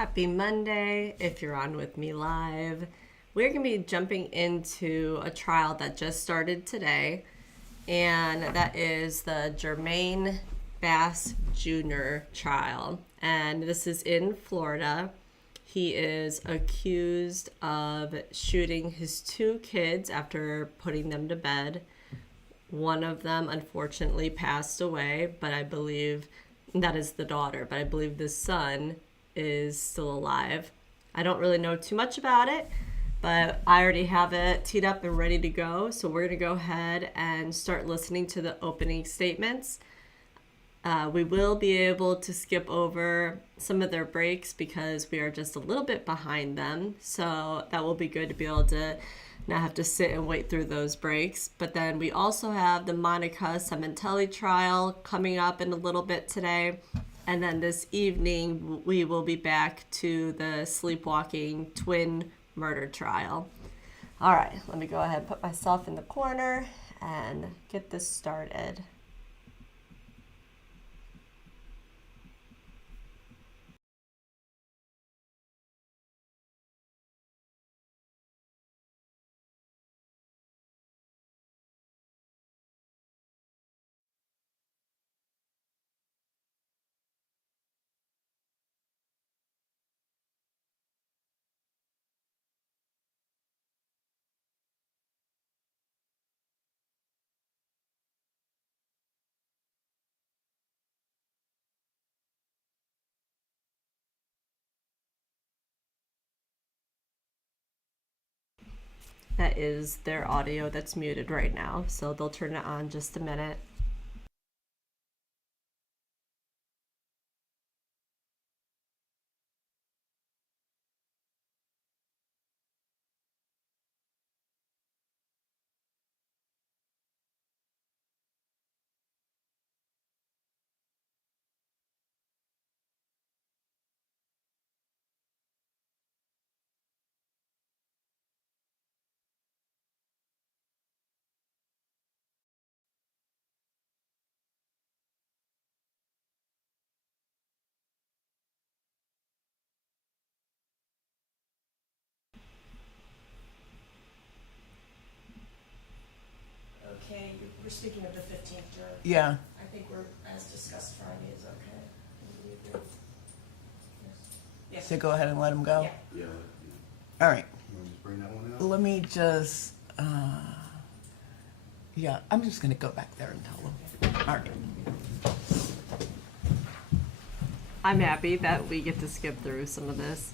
Happy Monday, if you're on with me live. We're going to be jumping into a trial that just started today, and that is the Jermaine Bass Jr. trial. And this is in Florida. He is accused of shooting his two kids after putting them to bed. One of them unfortunately passed away, but I believe that is the daughter, but I believe the son is still alive. I don't really know too much about it, but I already have it teed up and ready to go. So we're going to go ahead and start listening to the opening statements. We will be able to skip over some of their breaks because we are just a little bit behind them. So that will be good to be able to not have to sit and wait through those breaks. But then we also have the Monica Cementelli trial coming up in a little bit today. And then this evening, we will be back to the sleepwalking twin murder trial. All right, let me go ahead and put myself in the corner and get this started. That is their audio that's muted right now, so they'll turn it on just a minute. Okay, we're speaking of the 15th juror. Yeah. I think we're, as discussed Friday, is okay. Yes. So go ahead and let him go? Yeah. All right. You want to just bring that one out? Let me just, I'm just going to go back there and tell him. All right. I'm happy that we get to skip through some of this.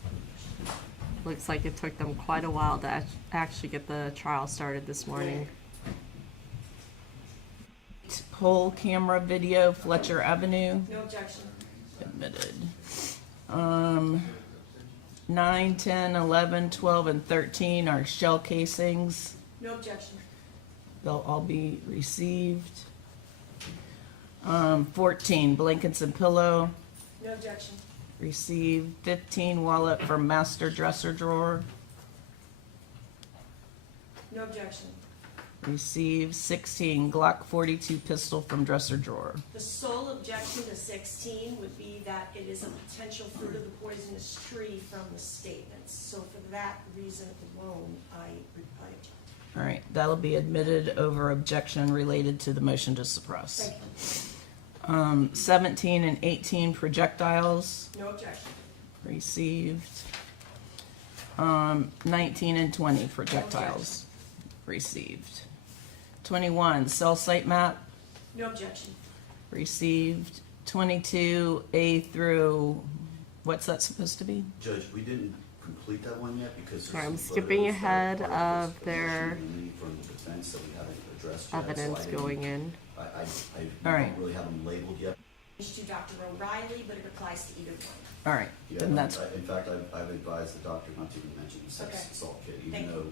Looks like it took them quite a while to actually get the trial started this morning. Whole camera video, Fletcher Avenue. No objection. Admitted. 9, 10, 11, 12, and 13 are shell casings. No objection. They'll all be received. 14, blankets and pillow. No objection. Received. 15, wallet from master dresser drawer. No objection. Received. 16, Glock 42 pistol from dresser drawer. The sole objection to 16 would be that it is a potential fruit of the poisonous tree from the statements. So for that reason alone, I object. All right, that'll be admitted over objection related to the motion to suppress. Thank you. 17 and 18 projectiles No objection. received. 19 and 20 projectiles received. 21 cell site map No objection. received. 22A through, what's that supposed to be? Judge, we didn't complete that one yet because. Sorry, I'm there's some skipping photos that are ahead part of this their position from the defense that we haven't addressed yet. Evidence so I didn't- going in. I All right. don't really have them labeled yet. To Dr. O'Reilly, but it applies to either one. All right, Yeah, then that's, in fact, I've advised the doctor not to even mention the sex Okay. assault kit, Thank even you. though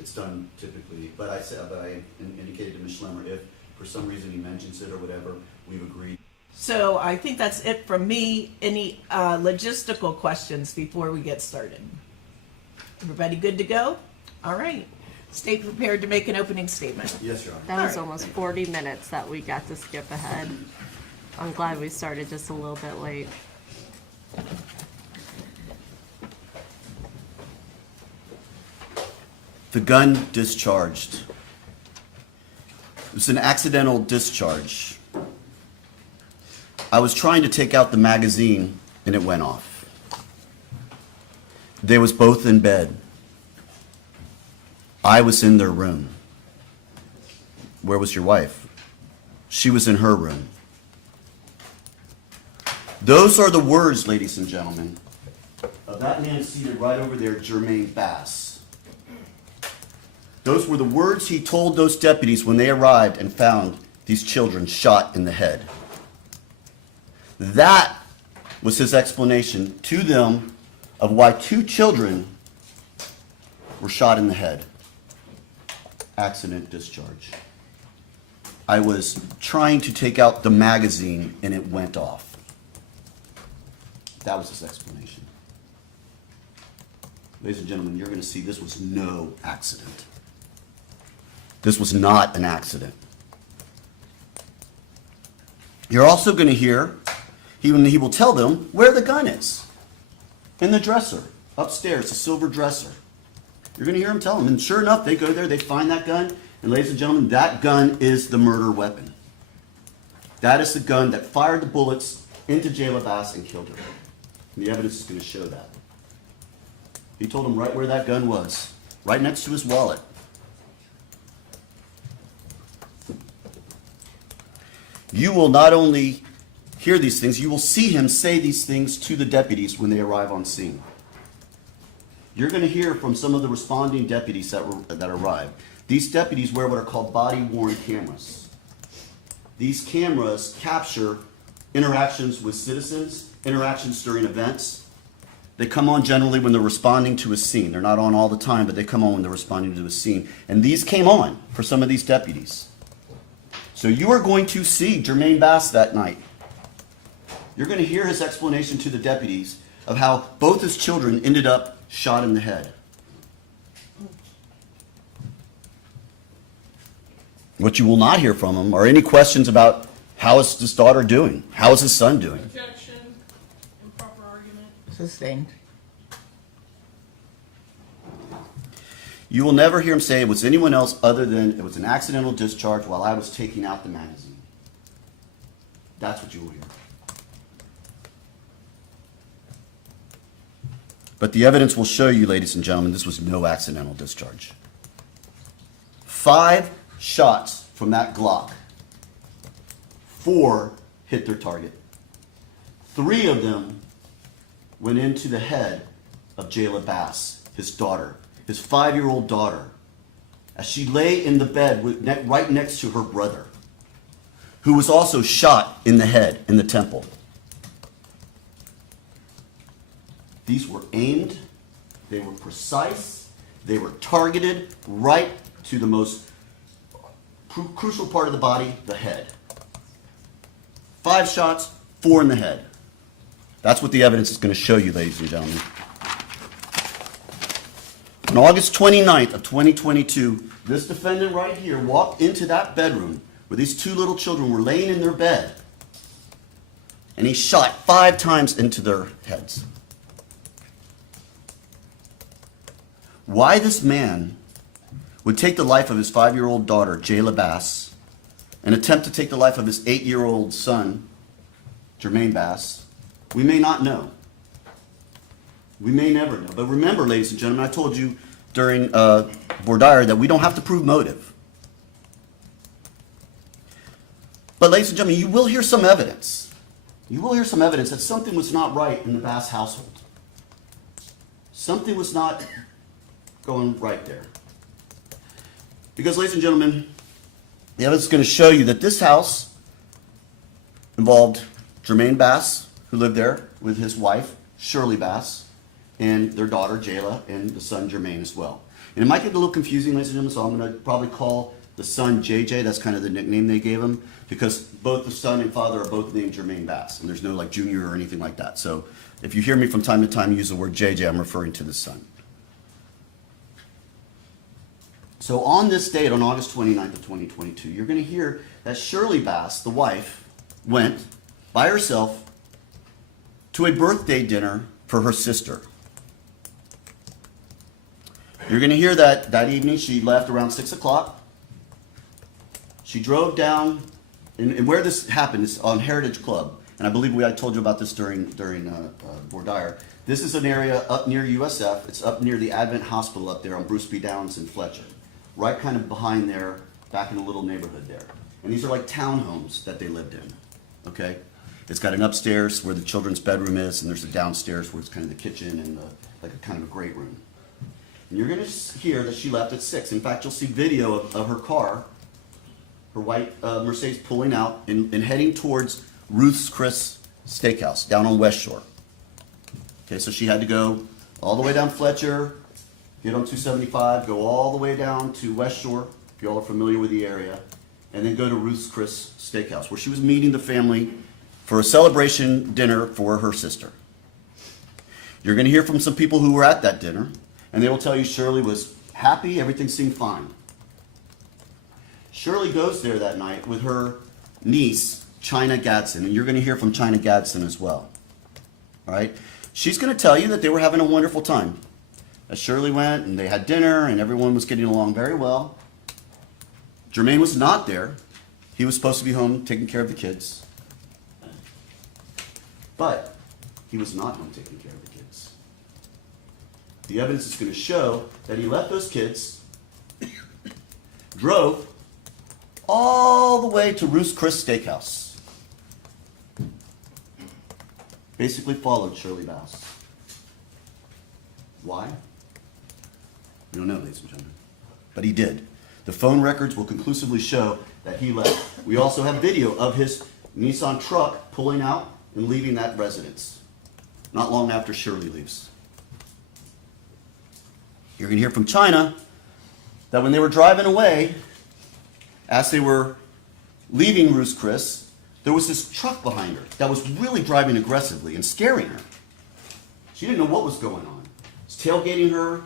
it's done typically. But I indicated to Ms. Schlemmer, if for some reason he mentions it or whatever, we've agreed. so I think that's it from me. Any logistical questions before we get started? Everybody good to go? All right. Stay prepared to make an opening statement. Yes, Your Honor. That was All right. almost 40 minutes that we got to skip ahead. I'm glad we started just a little bit late. The gun discharged. It was an accidental discharge. I was trying to take out the magazine and it went off. They was both in bed. I was in their room. Where was your wife? She was in her room. Those are the words, ladies and gentlemen, of that man seated right over there, Jermaine Bass. Those were the words he told those deputies when they arrived and found these children shot in the head. That was his explanation to them of why 2 children were shot in the head. Accident discharge. I was trying to take out the magazine and it went off. That was his explanation. Ladies and gentlemen, you're going to see this was no accident. This was not an accident. You're also going to hear, he will tell them where the gun is. In the dresser, upstairs, a silver dresser. You're going to hear him tell them. And sure enough, they go there, they find that gun. And ladies and gentlemen, that gun is the murder weapon. That is the gun that fired the bullets into Jayla Bass and killed her. And the evidence is going to show that. He told them right where that gun was, right next to his wallet. You will not only hear these things, you will see him say these things to the deputies when they arrive on scene. You're going to hear from some of the responding deputies that arrive. These deputies wear what are called body-worn cameras. These cameras capture interactions with citizens, interactions during events. They come on generally when they're responding to a scene. They're not on all the time, but they come on when they're responding to a scene. And these came on for some of these deputies. So you are going to see Jermaine Bass that night. You're going to hear his explanation to the deputies of how both his children ended up shot in the head. What you will not hear from him are any questions about how is his daughter doing? How is his son doing? Objection. Improper argument. Sustained. You will never hear him say it was anyone else other than it was an accidental discharge while I was taking out the magazine. That's what you will hear. But the evidence will show you, ladies and gentlemen, this was no accidental discharge. 5 shots from that Glock. 4 hit their target. 3 of them went into the head of Jayla Bass, his daughter, his 5-year-old daughter, as she lay in the bed right next to her brother, who was also shot in the head, in the temple. These were aimed, they were precise, they were targeted right to the most crucial part of the body, the head. 5 shots, 4 in the head. That's what the evidence is going to show you, ladies and gentlemen. On August 29th of 2022, this defendant right here walked into that bedroom where these 2 little children were laying in their bed, and he shot 5 times into their heads. Why this man would take the life of his 5-year-old daughter, Jayla Bass, and attempt to take the life of his 8-year-old son, Jermaine Bass, we may not know. We may never know. But remember, ladies and gentlemen, I told you during voir dire that we don't have to prove motive. But ladies and gentlemen, you will hear some evidence. You will hear some evidence that something was not right in the Bass household. Something was not going right there. Because, ladies and gentlemen, the evidence is going to show you that this house involved Jermaine Bass, who lived there with his wife, Shirley Bass, and their daughter, Jayla, and the son, Jermaine, as well. And it might get a little confusing, ladies and gentlemen, so I'm going to probably call the son JJ. That's kind of the nickname they gave him, because both the son and father are both named Jermaine Bass, and there's no like junior or anything like that. So if you hear me from time to time use the word JJ, I'm referring to the son. So on this date, on August 29th of 2022, you're going to hear that Shirley Bass, the wife, went by herself to a birthday dinner for her sister. You're going to hear that evening she left around 6 o'clock. She drove down, and where this happened is on Heritage Club. And I believe I told you about this during Bordire. This is an area up near USF. It's up near the Advent Hospital up there on Bruce B. Downs and Fletcher. Right kind of behind there, back in a little neighborhood there. And these are like townhomes that they lived in, okay? It's got an upstairs where the children's bedroom is, and there's a downstairs where it's kind of the kitchen and like a kind of a great room. And you're gonna hear that she left at 6. In fact, you'll see video of her car, her white Mercedes pulling out and heading towards Ruth's Chris Steakhouse down on West Shore. Okay, so she had to go all the way down Fletcher, get on 275, go all the way down to West Shore, if you all are familiar with the area, and then go to Ruth's Chris Steakhouse, where she was meeting the family for a celebration dinner for her sister. You're going to hear from some people who were at that dinner, and they will tell you Shirley was happy, everything seemed fine. Shirley goes there that night with her niece, China Gadsden, and you're going to hear from China Gadsden as well. All right? She's going to tell you that they were having a wonderful time. As Shirley went, and they had dinner, and everyone was getting along very well. Jermaine was not there. He was supposed to be home taking care of the kids. But he was not home taking care of the kids. The evidence is going to show that he left those kids, drove all the way to Ruth's Chris Steakhouse. Basically followed Shirley Bass. Why? We don't know, ladies and gentlemen. But he did. The phone records will conclusively show that he left. We also have video of his Nissan truck pulling out and leaving that residence, not long after Shirley leaves. You're going to hear from China that when they were driving away, as they were leaving Ruth's Chris, there was this truck behind her that was really driving aggressively and scaring her. She didn't know what was going on. It's tailgating her.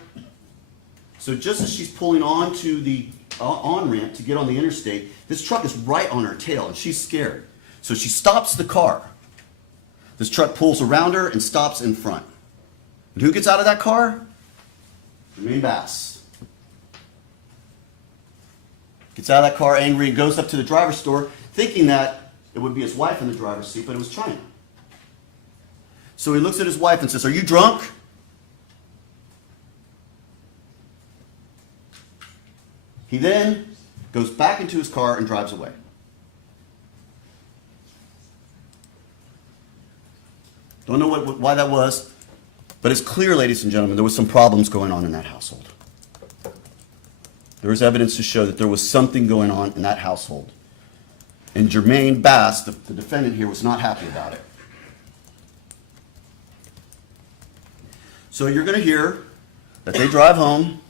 So just as she's pulling onto the on-ramp to get on the interstate, this truck is right on her tail, and she's scared. So she stops the car. This truck pulls around her and stops in front. And who gets out of that car? Jermaine Bass. Gets out of that car angry and goes up to the driver's door, thinking that it would be his wife in the driver's seat, but it was China. So he looks at his wife and says, "Are you drunk?" He then goes back into his car and drives away. Don't know why that was, but it's clear, ladies and gentlemen, there was some problems going on in that household. There is evidence to show that there was something going on in that household. And Jermaine Bass, the defendant here, was not happy about it. So you're going to hear that they drive home.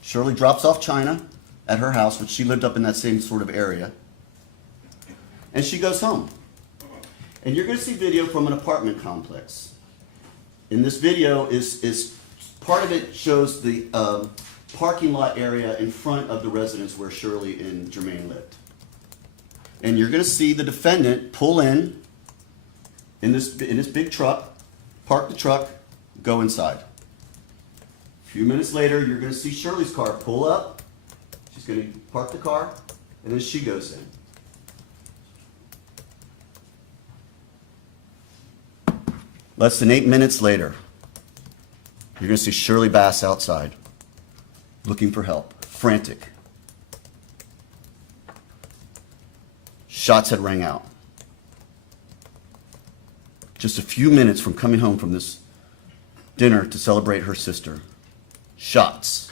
Shirley drops off China at her house, which she lived up in that same sort of area. And she goes home. And you're going to see video from an apartment complex. In this video is part of it shows the parking lot area in front of the residence where Shirley and Jermaine lived. And you're going to see the defendant pull in this big truck, park the truck, go inside. A few minutes later, you're going to see Shirley's car pull up. She's going to park the car, and then she goes in. Less than 8 minutes later, you're going to see Shirley Bass outside, looking for help, frantic. Shots had rang out. Just a few minutes from coming home from this dinner to celebrate her sister. Shots.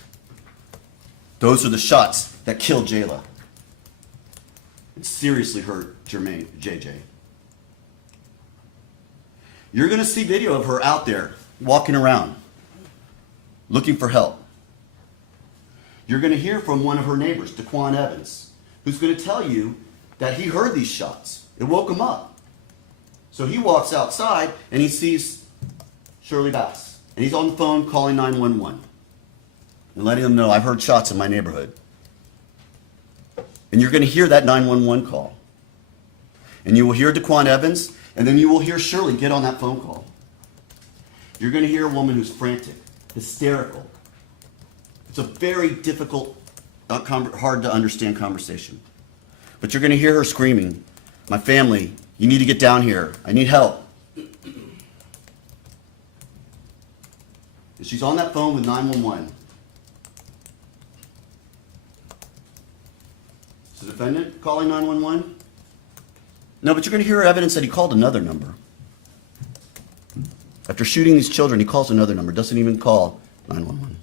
Those are the shots that killed Jayla. It seriously hurt Jermaine, JJ. You're going to see video of her out there walking around, looking for help. You're going to hear from one of her neighbors, Daquan Evans, who's going to tell you that he heard these shots. It woke him up. So he walks outside and he sees Shirley Bass. And he's on the phone calling 911 and letting them know, "I've heard shots in my neighborhood." And you're going to hear that 911 call. And you will hear Daquan Evans, and then you will hear Shirley get on that phone call. You're going to hear a woman who's frantic, hysterical, It's a very difficult, hard to understand conversation. But you're going to hear her screaming, "My family, you need to get down here. I need help." And she's on that phone with 911. Is the defendant calling 911? No, but you're going to hear evidence that he called another number. After shooting these children, he calls another number, doesn't even call 911.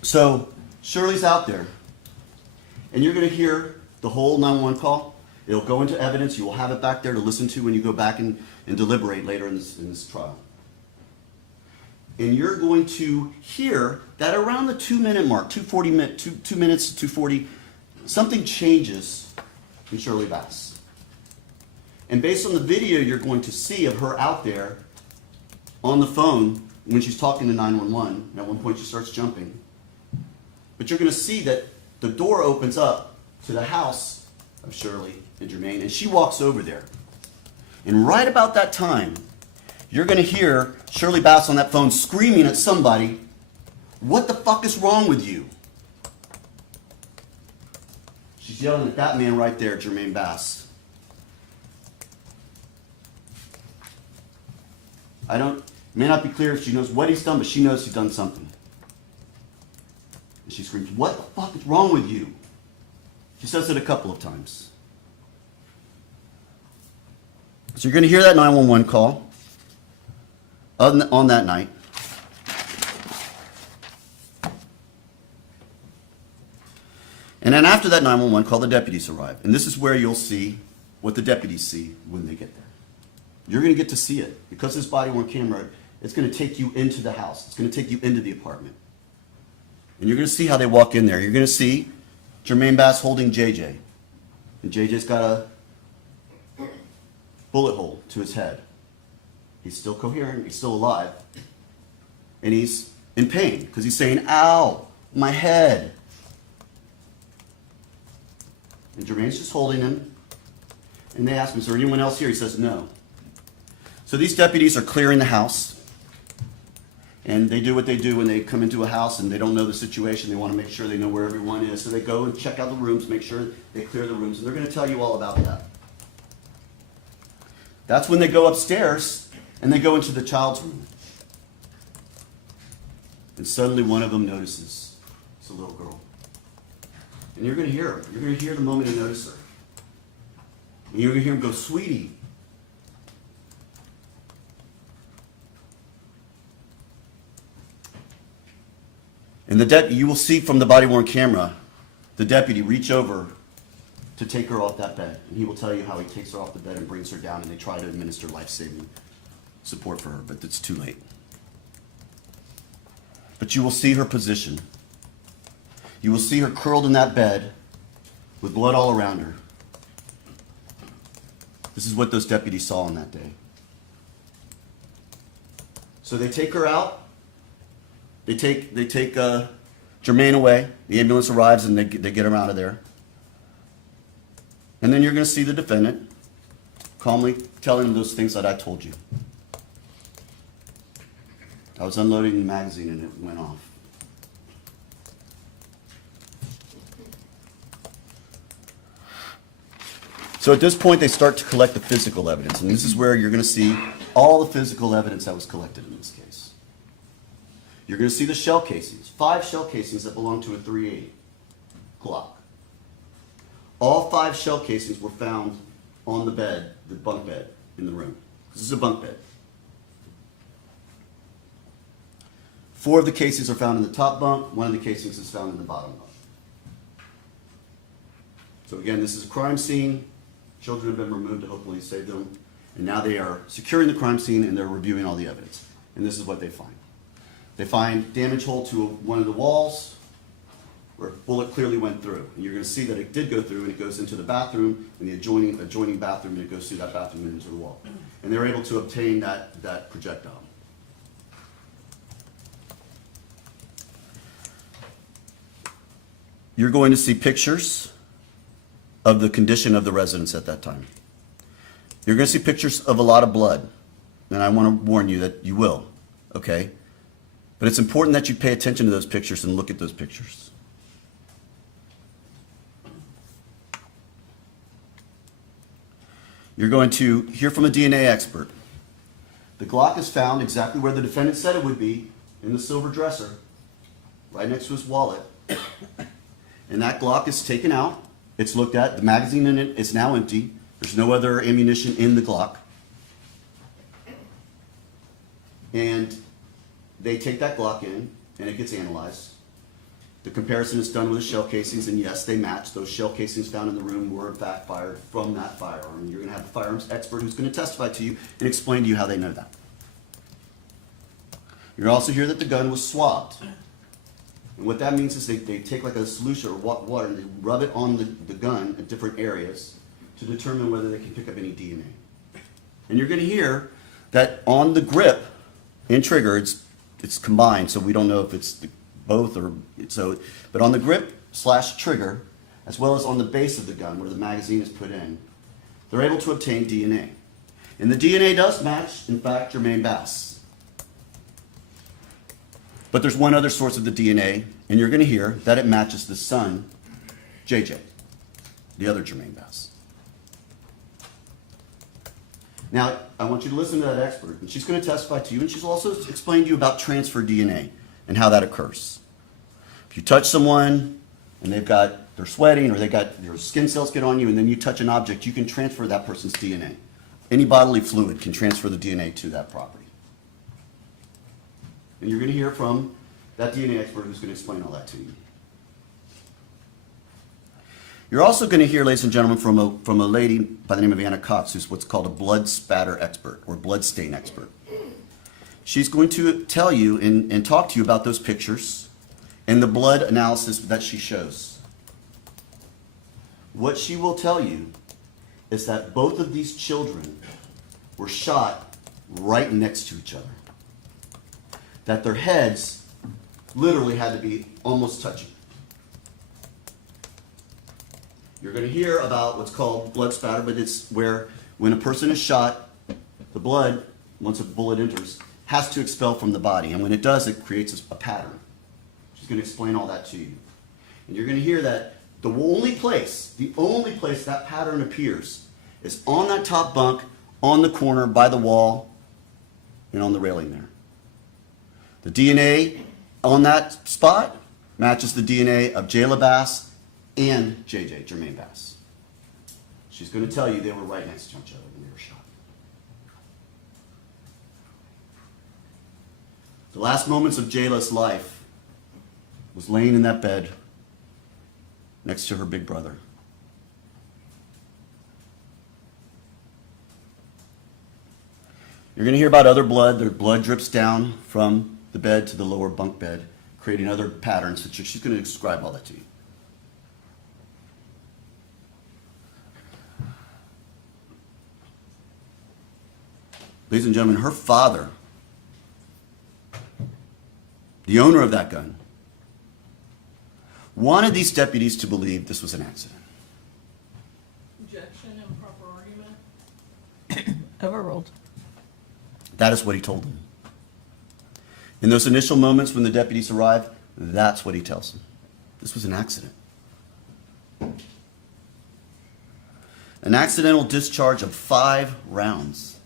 So Shirley's out there, and you're going to hear the whole 911 call. It'll go into evidence. You will have it back there to listen to when you go back and deliberate later in this trial. And you're going to hear that around the 2-minute mark, 2:40 minutes, 2 minutes to 2:40, something changes in Shirley Bass. And based on the video you're going to see of her out there on the phone when she's talking to 911, and at one point she starts jumping. But you're going to see that the door opens up to the house of Shirley and Jermaine, and she walks over there. And right about that time, you're going to hear Shirley Bass on that phone screaming at somebody, "What the fuck is wrong with you?" She's yelling at that man right there, Jermaine Bass. It may not be clear if she knows what he's done, but she knows he's done something. And she screams, "What the fuck is wrong with you?" She says it a couple of times. So you're going to hear that 911 call on that night. And then after that 911 call, the deputies arrive. And this is where you'll see what the deputies see when they get there. You're going to get to see it. Because this body-worn camera, it's going to take you into the house. It's going to take you into the apartment. And you're going to see how they walk in there. You're going to see Jermaine Bass holding JJ. And JJ's got a bullet hole to his head. He's still coherent. He's still alive. And he's in pain because he's saying, "Ow, my head." And Jermaine's just holding him. And they ask him, "Is there anyone else here?" He says, "No." So these deputies are clearing the house. And they do what they do when they come into a house and they don't know the situation. They want to make sure they know where everyone is. So they go and check out the rooms, make sure they clear the rooms. And they're going to tell you all about that. That's when they go upstairs and they go into the child's room. And suddenly one of them notices it's a little girl. And you're going to hear her. You're going to hear the moment you notice her. And you're going to hear him go, "Sweetie." And you will see from the body-worn camera, the deputy reach over to take her off that bed. And he will tell you how he takes her off the bed and brings her down, and they try to administer life-saving support for her, but it's too late. But you will see her position. You will see her curled in that bed with blood all around her. This is what those deputies saw on that day. So they take her out. They take Jermaine away. The ambulance arrives and they get him out of there. And then you're going to see the defendant calmly telling him those things that I told you. I was unloading the magazine and it went off. So at this point, they start to collect the physical evidence. And this is where you're going to see all the physical evidence that was collected in this case. You're going to see the shell casings, 5 shell casings that belong to a .380 Glock. All 5 shell casings were found on the bed, the bunk bed in the room. This is a bunk bed. 4 of the casings are found in the top bunk. 1 of the casings is found in the bottom bunk. So again, this is a crime scene. Children have been removed to hopefully save them. And now they are securing the crime scene and they're reviewing all the evidence. And this is what they find. They find damage hole to one of the walls where a bullet clearly went through. And you're going to see that it did go through and it goes into the bathroom and the adjoining bathroom and it goes through that bathroom and into the wall. And they were able to obtain that projectile. You're going to see pictures of the condition of the residence at that time. You're going to see pictures of a lot of blood. And I want to warn you that you will. okay? But it's important that you pay attention to those pictures and look at those pictures. You're going to hear from a DNA expert. The Glock is found exactly where the defendant said it would be, in the silver dresser, right next to his wallet. And that Glock is taken out. It's looked at. The magazine in it is now empty. There's no other ammunition in the Glock. And they take that Glock in, and it gets analyzed. The comparison is done with the shell casings, and yes, they match. Those shell casings found in the room were in fact fired from that firearm. And you're going to have the firearms expert who's going to testify to you and explain to you how they know that. You'll also hear that the gun was swabbed. And what that means is they take like a solution or water and they rub it on the gun at different areas to determine whether they can pick up any DNA. And you're going to hear that on the grip and trigger, it's combined, so we don't know if it's both or so. But on the grip / trigger, as well as on the base of the gun where the magazine is put in, they're able to obtain DNA. And the DNA does match, in fact, Jermaine Bass. But there's one other source of the DNA, and you're going to hear that it matches the son, JJ, the other Jermaine Bass. Now, I want you to listen to that expert, and she's going to testify to you, and she's also explain to you about transfer DNA and how that occurs. If you touch someone and they're sweating or their skin cells get on you, and then you touch an object, you can transfer that person's DNA. Any bodily fluid can transfer the DNA to that property. And you're going to hear from that DNA expert who's going to explain all that to you. You're also going to hear, ladies and gentlemen, from a lady by the name of Anna Cox, who's what's called a blood spatter expert or blood stain expert. She's going to tell you and talk to you about those pictures and the blood analysis that she shows. What she will tell you is that both of these children were shot right next to each other. That their heads literally had to be almost touching. You're going to hear about what's called blood spatter, but it's where when a person is shot, the blood, once a bullet enters, has to expel from the body. And when it does, it creates a pattern. She's going to explain all that to you. And you're going to hear that the only place that pattern appears is on that top bunk, on the corner, by the wall, and on the railing there. The DNA on that spot matches the DNA of Jayla Bass and JJ, Jermaine Bass. She's going to tell you they were right next to each other when they were shot. The last moments of Jayla's life was laying in that bed next to her big brother. You're going to hear about other blood. Their blood drips down from the bed to the lower bunk bed, creating other patterns. That she's going to describe all that to you. Ladies and gentlemen, her father, the owner of that gun, wanted these deputies to believe this was an accident. Objection, improper argument. Overruled. That is what he told them. In those initial moments when the deputies arrived, that's what he tells them. This was an accident. An accidental discharge of 5 rounds.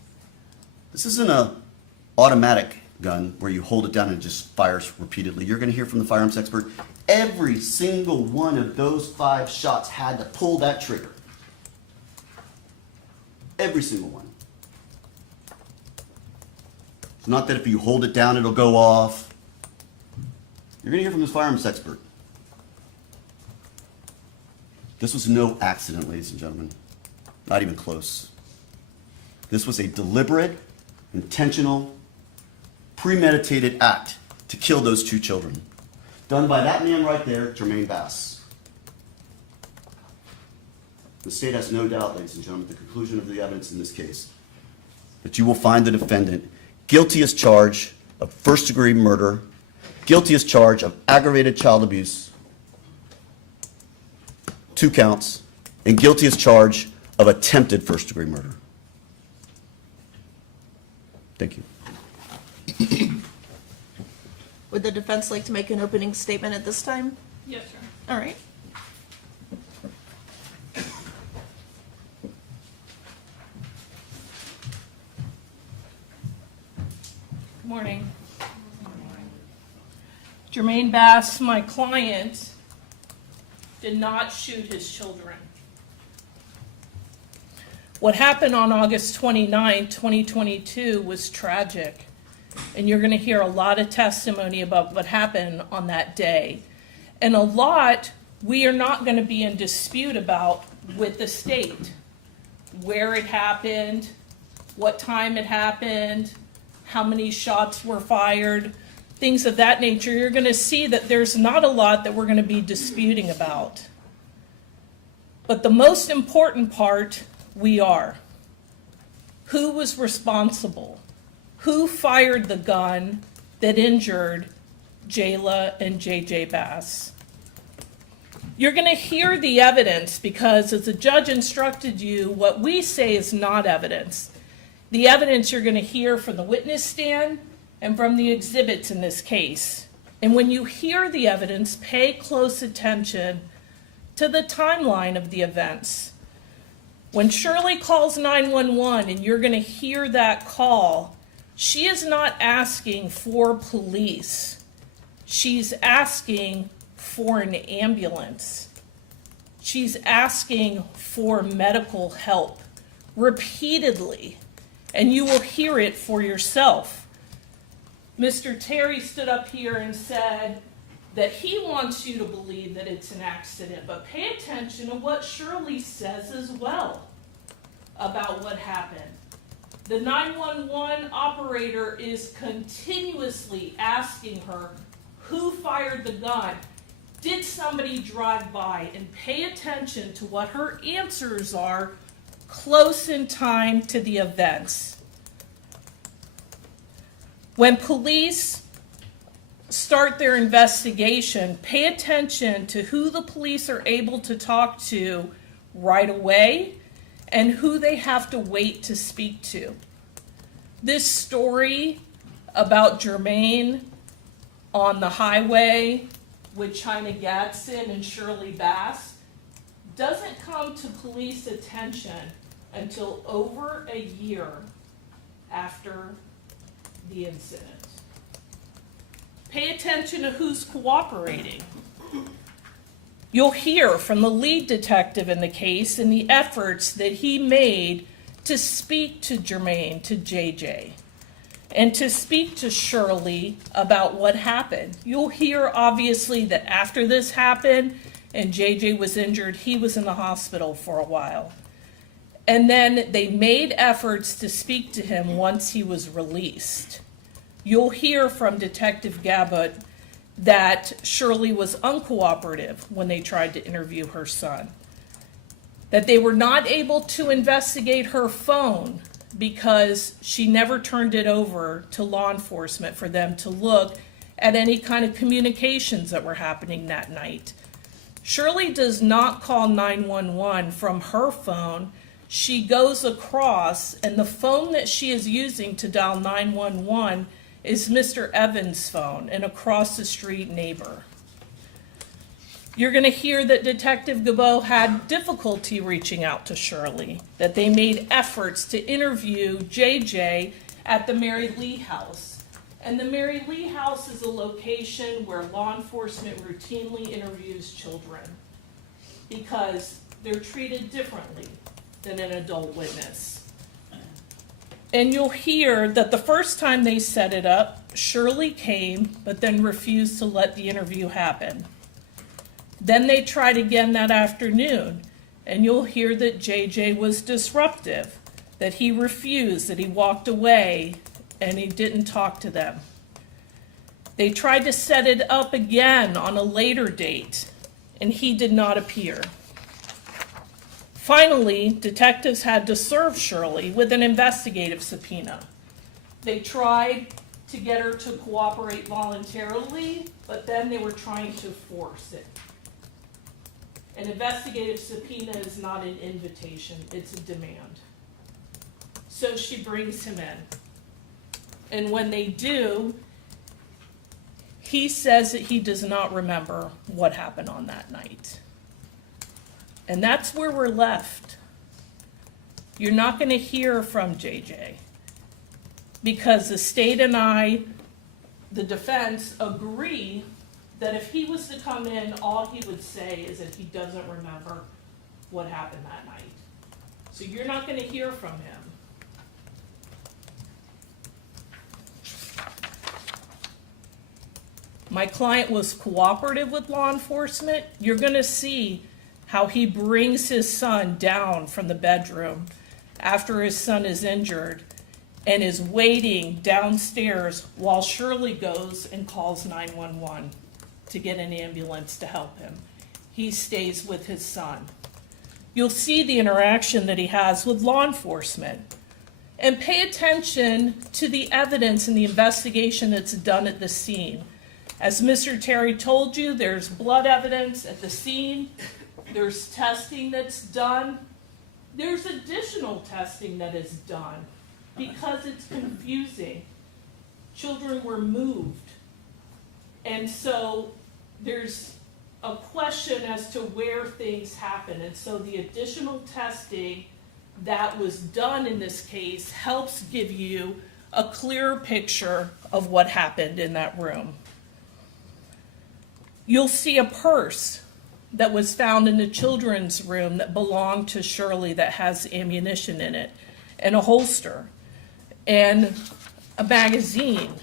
This isn't an automatic gun where you hold it down and it just fires repeatedly. You're going to hear from the firearms expert, every single one of those 5 shots had to pull that trigger. Every single one. It's not that if you hold it down, it'll go off. You're going to hear from this firearms expert. This was no accident, ladies and gentlemen. Not even close. This was a deliberate, intentional, premeditated act to kill those 2 children. Done by that man right there, Jermaine Bass. The state has no doubt, ladies and gentlemen, at the conclusion of the evidence in this case, that you will find the defendant guilty as charged of first-degree murder, guilty as charged of aggravated child abuse, 2 counts, and guilty as charged of attempted first-degree murder. Thank you. Would the defense like to make an opening statement at this time? Yes, sir. All right. Good morning. Jermaine Bass, my client, did not shoot his children. What happened on August 29, 2022 was tragic, and you're going to hear a lot of testimony about what happened on that day. And a lot we are not going to be in dispute about with the state. Where it happened, what time it happened, how many shots were fired, things of that nature. You're going to see that there's not a lot that we're going to be disputing about. But the most important part, we are. Who was responsible? Who fired the gun that injured Jayla and JJ Bass? You're going to hear the evidence because as the judge instructed you, what we say is not evidence. The evidence you're going to hear from the witness stand and from the exhibits in this case. And when you hear the evidence, pay close attention to the timeline of the events. When Shirley calls 911 and you're going to hear that call, she is not asking for police. She's asking for an ambulance. She's asking for medical help repeatedly, and you will hear it for yourself. Mr. Terry stood up here and said that he wants you to believe that it's an accident, but pay attention to what Shirley says as well about what happened. The 911 operator is continuously asking her, who fired the gun? Did somebody drive by? And pay attention to what her answers are close in time to the events. When police start their investigation, pay attention to who the police are able to talk to right away and who they have to wait to speak to. This story about Jermaine on the highway with China Gadsden and Shirley Bass doesn't come to police attention until over a year after the incident. Pay attention to who's cooperating. You'll hear from the lead detective in the case and the efforts that he made to speak to Jermaine, to JJ, and to speak to Shirley about what happened. You'll hear, obviously, that after this happened and JJ was injured, he was in the hospital for a while. And then they made efforts to speak to him once he was released. You'll hear from Detective Gabbott that Shirley was uncooperative when they tried to interview her son, that they were not able to investigate her phone because she never turned it over to law enforcement for them to look at any kind of communications that were happening that night. Shirley does not call 911 from her phone. She goes across, and the phone that she is using to dial 911 is Mr. Evans' phone, an across the street neighbor. You're going to hear that Detective Gabot had difficulty reaching out to Shirley, that they made efforts to interview JJ at the Mary Lee House. And the Mary Lee House is a location where law enforcement routinely interviews children because they're treated differently than an adult witness. And you'll hear that the first time they set it up, Shirley came, but then refused to let the interview happen. Then they tried again that afternoon, and you'll hear that JJ was disruptive, that he refused, that he walked away, and he didn't talk to them. They tried to set it up again on a later date, and he did not appear. Finally, detectives had to serve Shirley with an investigative subpoena. They tried to get her to cooperate voluntarily, but then they were trying to force it. An investigative subpoena is not an invitation, it's a demand. So she brings him in. And when they do, he says that he does not remember what happened on that night. And that's where we're left. You're not going to hear from JJ because the state and I, the defense, agree that if he was to come in, all he would say is that he doesn't remember what happened that night. So you're not going to hear from him. My client was cooperative with law enforcement. You're going to see how he brings his son down from the bedroom after his son is injured and is waiting downstairs while Shirley goes and calls 911 to get an ambulance to help him. He stays with his son. You'll see the interaction that he has with law enforcement. And pay attention to the evidence and the investigation that's done at the scene. As Mr. Terry told you, there's blood evidence at the scene. There's testing that's done. There's additional testing that is done because it's confusing. Children were moved. And so there's a question as to where things happen. And so the additional testing that was done in this case helps give you a clearer picture of what happened in that room. You'll see a purse that was found in the children's room that belonged to Shirley that has ammunition in it, and a holster, and a magazine.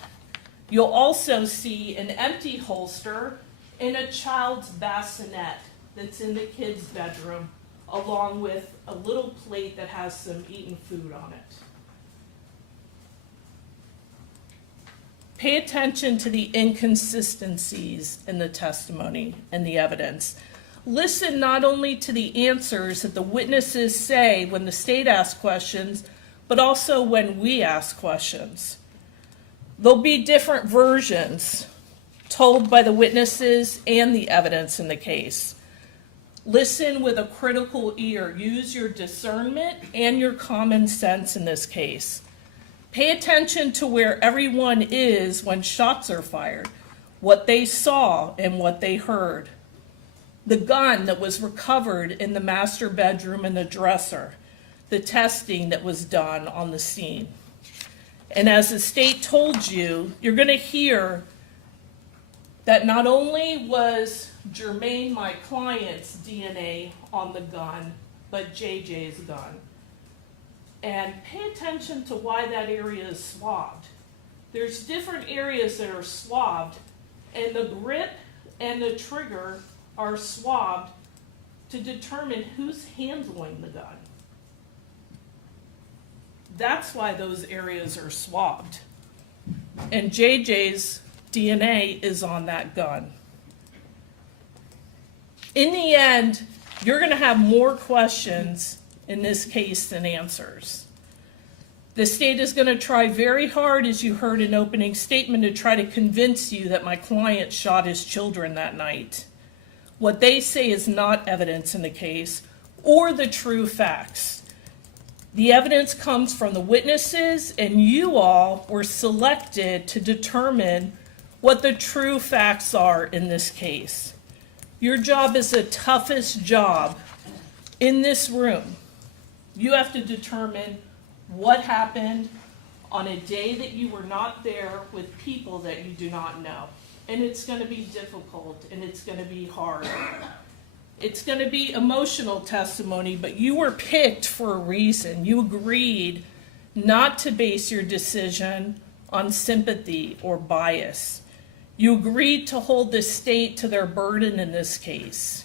You'll also see an empty holster and a child's bassinet that's in the kid's bedroom, along with a little plate that has some eaten food on it. Pay attention to the inconsistencies in the testimony and the evidence. Listen not only to the answers that the witnesses say when the state asks questions, but also when we ask questions. There'll be different versions told by the witnesses and the evidence in the case. Listen with a critical ear. Use your discernment and your common sense in this case. Pay attention to where everyone is when shots are fired, what they saw and what they heard. The gun that was recovered in the master bedroom and the dresser, the testing that was done on the scene. And as the state told you, you're going to hear that not only was Jermaine, my client's DNA on the gun, but JJ's gun. And pay attention to why that area is swabbed. There's different areas that are swabbed, and the grip and the trigger are swabbed to determine who's handling the gun. That's why those areas are swabbed. And JJ's DNA is on that gun. In the end, you're going to have more questions in this case than answers. The state is going to try very hard, as you heard in opening statement, to try to convince you that my client shot his children that night. What they say is not evidence in the case or the true facts. The evidence comes from the witnesses, and you all were selected to determine what the true facts are in this case. Your job is the toughest job in this room. You have to determine what happened on a day that you were not there with people that you do not know. And it's going to be difficult and it's going to be hard. It's going to be emotional testimony, but you were picked for a reason. You agreed not to base your decision on sympathy or bias. You agreed to hold the state to their burden in this case.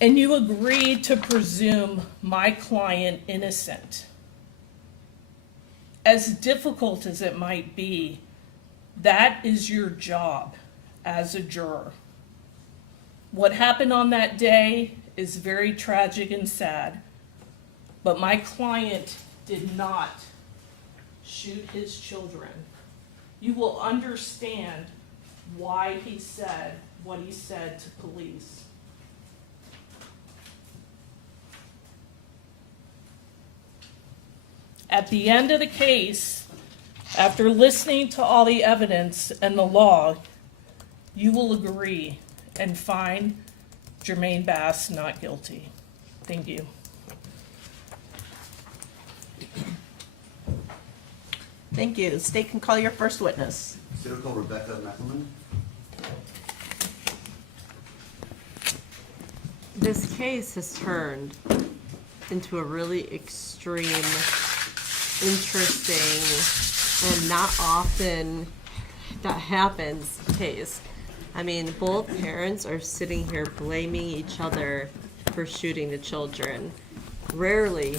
And you agreed to presume my client innocent. As difficult as it might be, that is your job as a juror. What happened on that day is very tragic and sad, but my client did not shoot his children. You will understand why he said what he said to police. At the end of the case, After listening to all the evidence and the law, you will agree and find Jermaine Bass not guilty. Thank you. Thank you. State can call your first witness. State will call Rebecca McLemmon. This case has turned into a really extreme, interesting, and not often that happens case. I mean, both parents are sitting here blaming each other for shooting the children. Rarely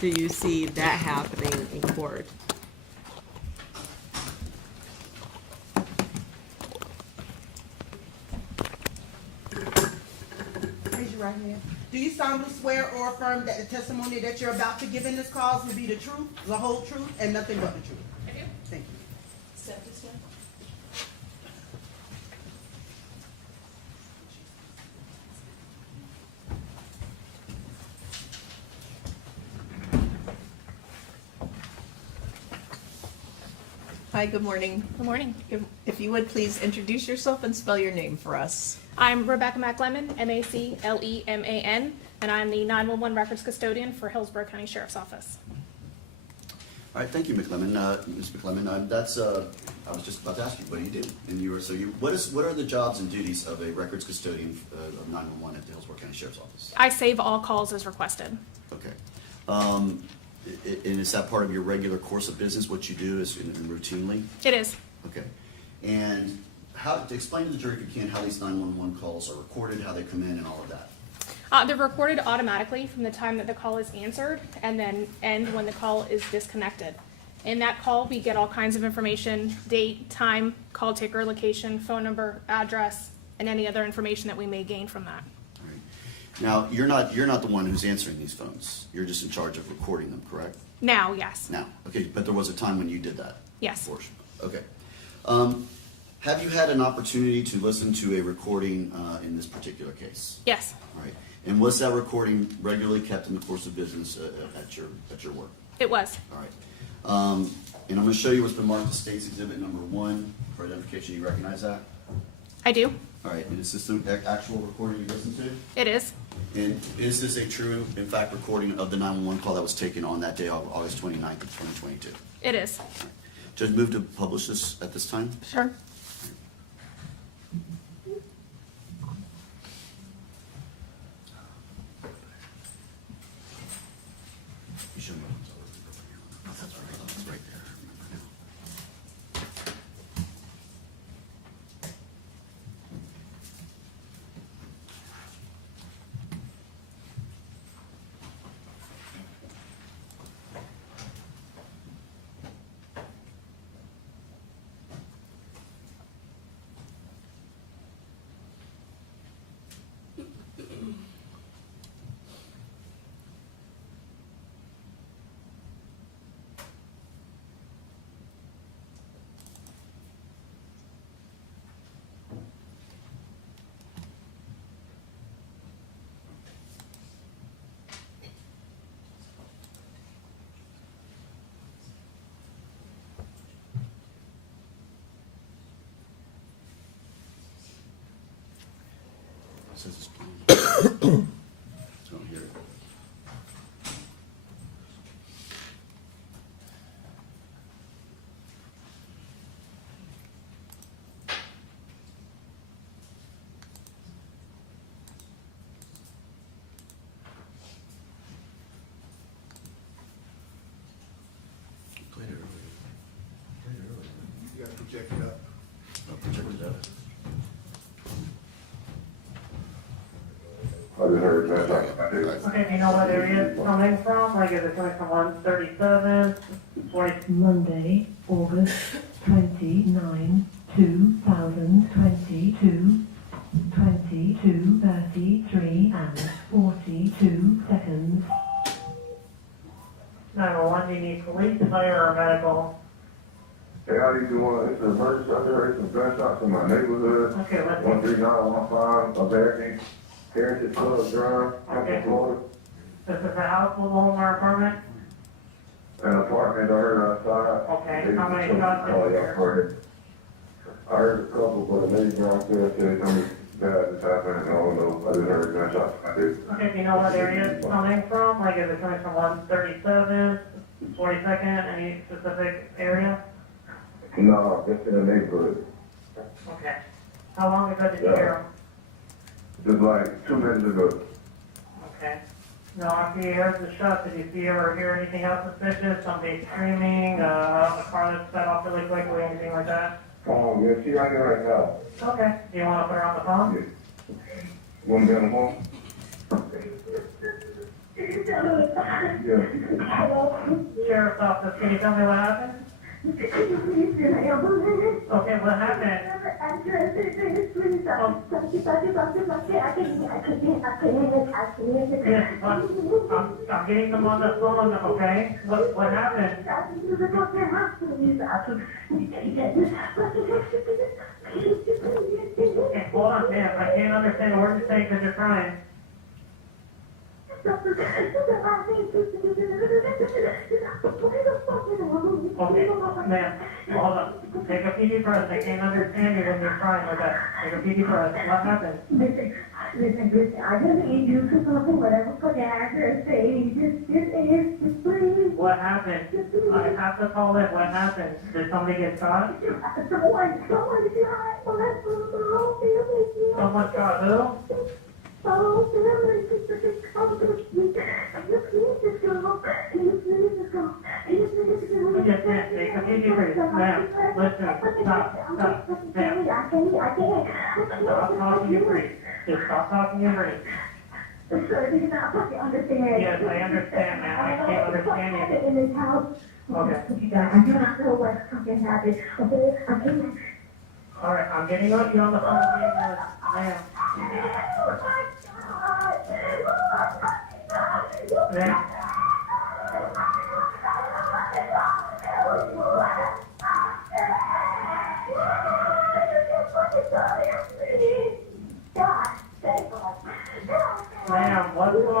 do you see that happening in court. Raise your right hand. Do you solemnly swear or affirm that the testimony that you're about to give in this cause will be the truth, the whole truth, and nothing but the truth? I do. Thank you. Step this way. Hi, good morning. Good morning. If you would please introduce yourself and spell your name for us. I'm Rebecca McLemmon, MacLeman, and I'm the 911 records custodian for Hillsborough County Sheriff's Office. All right, thank you, McLemmon. Ms. McLemmon, I was just about to ask you what you do, and what are the jobs and duties of a records custodian of 911 at the Hillsborough County Sheriff's Office? I save all calls as requested. Okay. And is that part of your regular course of business? What you do is routinely? It is. Okay. And explain to the jury, if you can, how these 911 calls are recorded, how they come in, and all of that. They're recorded automatically from the time that the call is answered and then end when the call is disconnected. In that call, we get all kinds of information: date, time, call taker, location, phone number, address, and any other information that we may gain from that. All right. Now, you're not the one who's answering these phones. You're just in charge of recording them, correct? Now, yes. Now, okay, but there was a time when you did that? Yes. Portion. Okay. Have you had an opportunity to listen to a recording in this particular case? Yes. All right. And was that recording regularly kept in the course of business at your work? It was. All right. And I'm going to show you what's been marked as State's Exhibit number 1 for identification. You recognize that? I do. All right. And is this the actual recording you listened to? It is. And is this a true, in fact, recording of the 911 call that was taken on that day, August 29th of 2022? It is. Judge, move to publish this at this time? Sure. You should move. That's right. That's right there. Says it's playing. So I'm here. Played it earlier. You gotta project it up. Oh, project it up. I just heard that. Okay, do you know what area it's coming from? Like, is it coming from 137? Like Monday, August 29, 2022, 22:33 and 42 seconds. 911, do you need police, fire, or medical? Hey, how you doing? It's an emergency. I heard some gunshots in my neighborhood. Okay, let's see. 13915, American Heritage Club Drive, Hampton, Okay. Florida. This is a house, mobile home, or apartment? an apartment I heard outside. Okay, how many shots did you hear? I heard a couple, but a lady downstairs said something bad is happening. I don't know. I just heard gunshots. I did. Okay, do you know what area it's coming from? Like, is it coming from 137, 42nd, any specific area? No, just in the neighborhood. Okay. How long ago did you hear Just like 2 minutes ago. them? Okay. Now, after you heard the shot, did you see or hear anything else suspicious? Somebody screaming, a car that sped off really quickly, anything like that? Yeah, she right here right now. Okay. Do you want to put her on the phone? Yeah. Want to be on the phone? Yeah. Sheriff's office, can you tell me what happened? Okay, what happened? Yes, but I'm getting them on the phone, okay? What happened? Okay, hold on, ma'am, I can't understand a word you're saying because you're crying. Okay, ma'am, hold on. Take a deep breath. I can't understand you when you're crying like that. Take a deep breath. What happened? Listen, I just need you to something, whatever for the address, say, just please. What happened? I have to call it. What happened? Did somebody get shot? Someone shot my whole family. Someone shot who? Oh, family, just go. Can you please just go? Yes, ma'am. Take a deep breath. Ma'am, listen. Stop. Ma'am. I can't. Stop talking and breathe. Just stop talking and breathe. Sir, do you not fucking understand? Yes, I understand, ma'am. I can't understand you. In this house. Okay. I do not know what fucking happened. Okay, I can't. All right, I'm getting you on the phone. Ma'am. Ma'am. Ma'am, what's going on?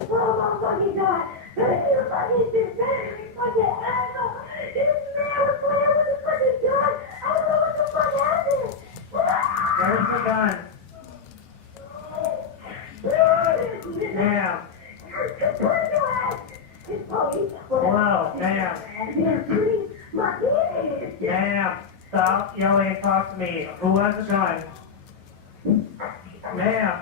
Oh my fucking God. You fucking did that. You fucking asshole. This man was playing with the fucking gun. I don't know what the fuck happened. Where's the gun? Ma'am. Hello, ma'am. Ma'am, stop yelling and talk to me. Who has a gun? Ma'am.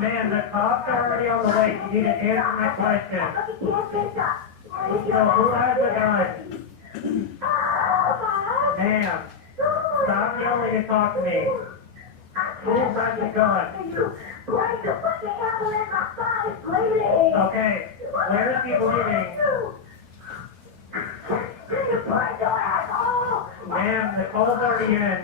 Ma'am, the cops are already on the way. You need to answer my question. So who has a gun? Ma'am, stop yelling and talk to me. Who has a gun? Okay, where is he bleeding? Ma'am, the call's already in.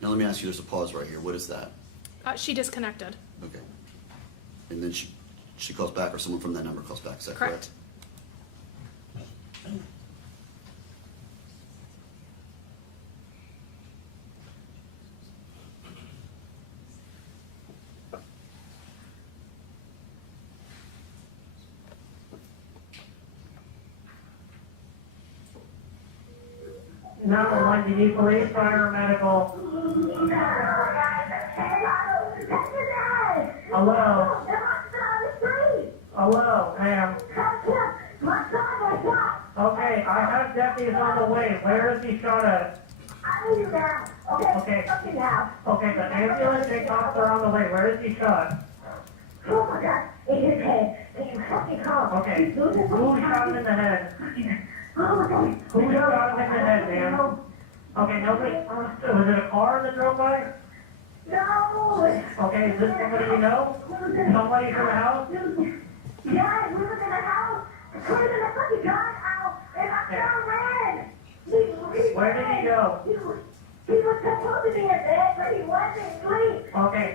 Now let me ask you, there's a pause right here. What is that? She disconnected. Okay. And then she calls back, or someone from that number calls back. Is that correct? Correct. Number one, you need police, fire, or medical. Hello? Hello, ma'am. Okay, I have deputies on the way. Where is he shot at? Okay. Okay, the ambulance and cops are on the way. Where is he shot? Oh my God, in his head. Can you fucking call? Okay, who shot him in the head? Oh my God. Who shot him in the head, ma'am? Okay, nobody, was it a car that drove by? No. Okay, is this somebody you know? Somebody from the house? Yeah, we was in the house. Put him in the fucking gun out, and I found ran. Where did he go? He was supposed to be in bed, but he wasn't asleep. Okay,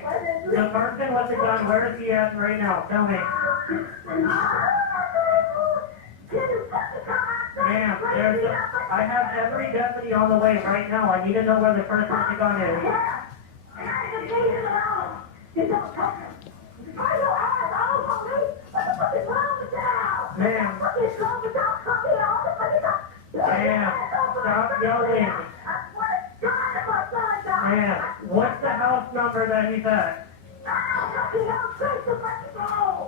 the person with the gun, where is he at right now? Tell me. Ma'am, I have every deputy on the way right now. I need to know where the person with the gun is. gotta leave him alone. You don't touch him. Are you asshole, police? What the fuck is wrong with you? Ma'am. What is wrong with you? What the fuck is wrong? Ma'am, stop yelling. Ma'am, what's the house number that he's at?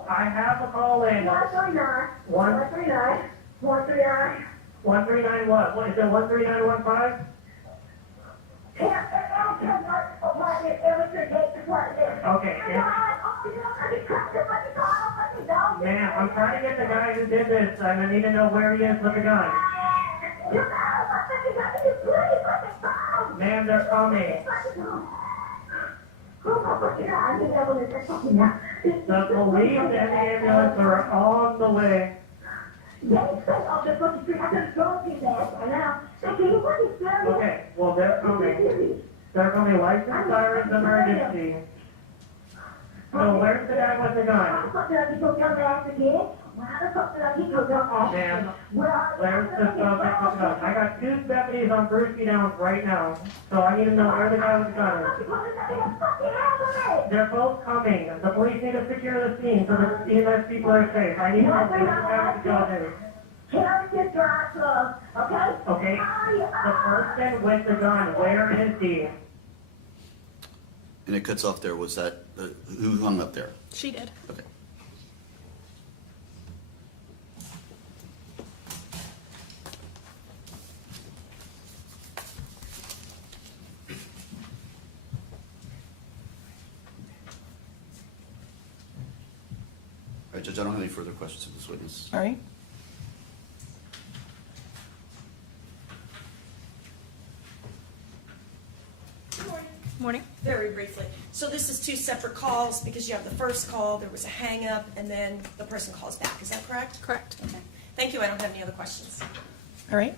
I have a call in. 139 139 what? What is it, 13915? Okay, ma'am, I'm trying to get the guy who did this, and I need to know where he is with the gun. Ma'am, they're coming. The police and the ambulance are on the way. Okay, well, they're coming. They're coming, lights and sirens, emergency. So where's the guy with the gun? Ma'am, where's the subject with the gun? I got 2 deputies on Brewski Downs right now, so I need to know where the guy with the gun is. They're both coming. The police need to secure the scene so the EMS people are safe. I need to know where the guy with the gun is. Okay, the person with the gun, where is he? And it cuts off there. Was that, who hung up there? She did. Okay. All right, Judge, I don't have any further questions of this witness. All right. Morning. Very briefly. So this is 2 separate calls because you have the first call, there was a hang up, and then the person calls back. Is that correct? Correct. Okay. Thank you. I don't have any other questions. All right.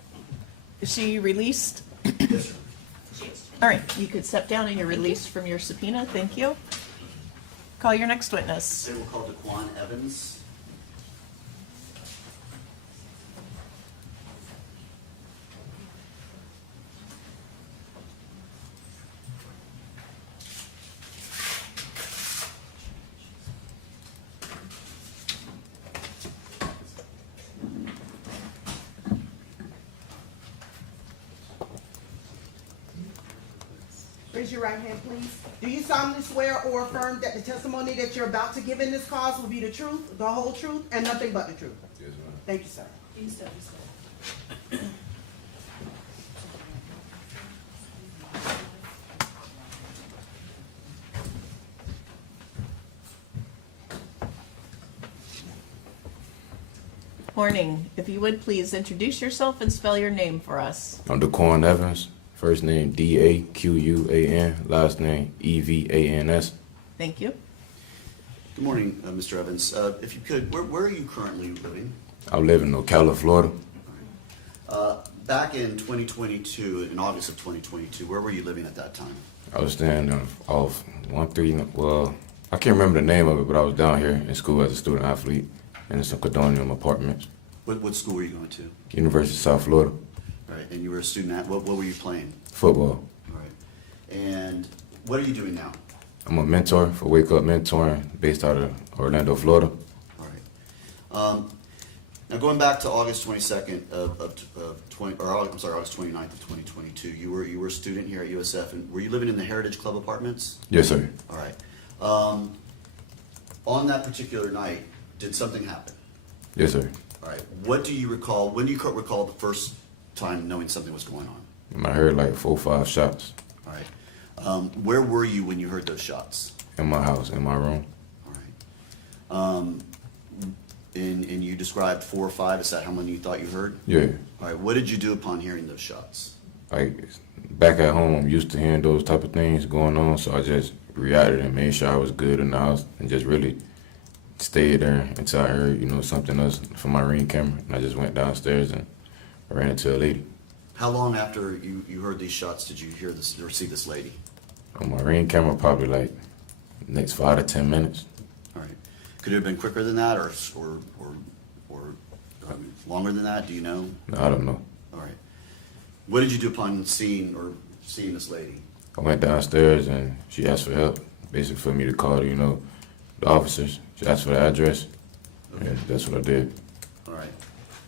Is she released? Yes, sir. She is. All right, you could step down and you're released from your subpoena. Thank you. Call your next witness. Say we'll call Daquan Evans. Raise your right hand, please. Do you solemnly swear or affirm that the testimony that you're about to give in this cause will be the truth, the whole truth, and nothing but the truth? Yes, ma'am. Thank you, sir. Morning. If you would please introduce yourself and spell your name for us. I'm Daquan Evans. First name D-A-Q-U-A-N. Last name E-V-A-N-S. Thank you. Good morning, Mr. Evans. If you could, where are you currently living? I live in Ocala, Florida. Back in 2022, in August of 2022, where were you living at that time? I was staying off 13, well, I can't remember the name of it, but I was down here in school as a student athlete in some condominium apartments. What school were you going to? University of South Florida. All right, and you were a student at, what were you playing? Football. All right. And what are you doing now? I'm a mentor for Wake Up Mentoring based out of Orlando, Florida. All right. Now going back to August 22nd August 29th of 2022, you were a student here at USF, and were you living in the Heritage Club apartments? Yes, sir. All right. On that particular night, did something happen? Yes, sir. All right. What do you recall? When do you recall the first time knowing something was going on? I heard like 4 or 5 shots. All right. Where were you when you heard those shots? In my house, in my room. All right. And you described 4 or 5. Is that how many you thought you heard? Yeah. All right. What did you do upon hearing those shots? Like, back at home, I'm used to hearing those type of things going on, so I just reacted and made sure I was good in the house and just really stayed there until I heard, something else from my Ring camera. And I just went downstairs and I ran into a lady. How long after you heard these shots did you hear this or see this lady? On my Ring camera, probably like next 5 to 10 minutes. All right. Could it have been quicker than that or longer than that? Do you know? No, I don't know. All right. What did you do upon seeing this lady? I went downstairs and she asked for help, basically for me to call, the officers. She asked for the address, and that's what I did. All right.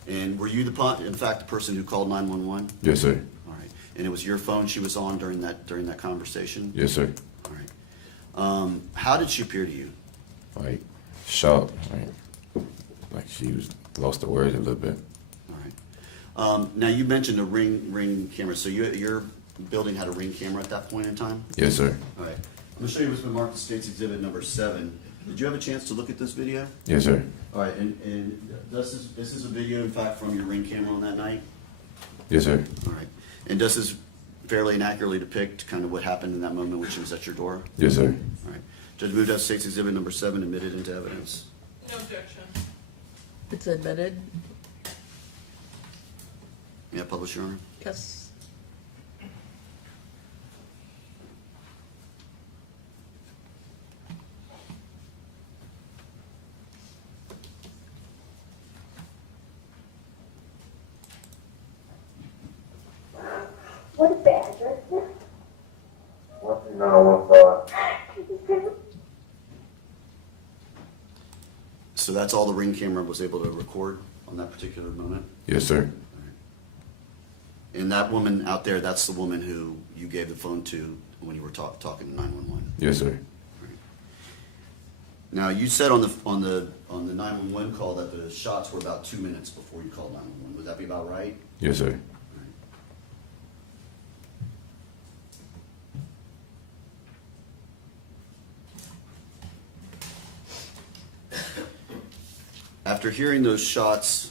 And were you in fact, the person who called 911? Yes, sir. All right. And it was your phone she was on during that conversation? Yes, sir. All right. How did she appear to you? Like, shocked. Like she was lost the words a little bit. All right. Now, you mentioned a ring camera. So your building had a ring camera at that point in time? Yes, sir. All right. I'm going to show you what's been marked as State's Exhibit number 7. Did you have a chance to look at this video? Yes, sir. All right. And this is a video, in fact, from your ring camera on that night? Yes, sir. All right. And does this fairly and accurately depict kind of what happened in that moment when she was at your door? Yes, sir. All right. Judge moved out State's Exhibit number 7 admitted into evidence. No objection. It's admitted. May I publish, Your Honor? Yes. What is the address? 13915. So that's all the ring camera was able to record on that particular moment? Yes, sir. And that woman out there, that's the woman who you gave the phone to when you were talking to 911? Yes, sir. Now, you said on the 911 call that the shots were about 2 minutes before you called 911. Would that be about right? Yes, sir. After hearing those shots,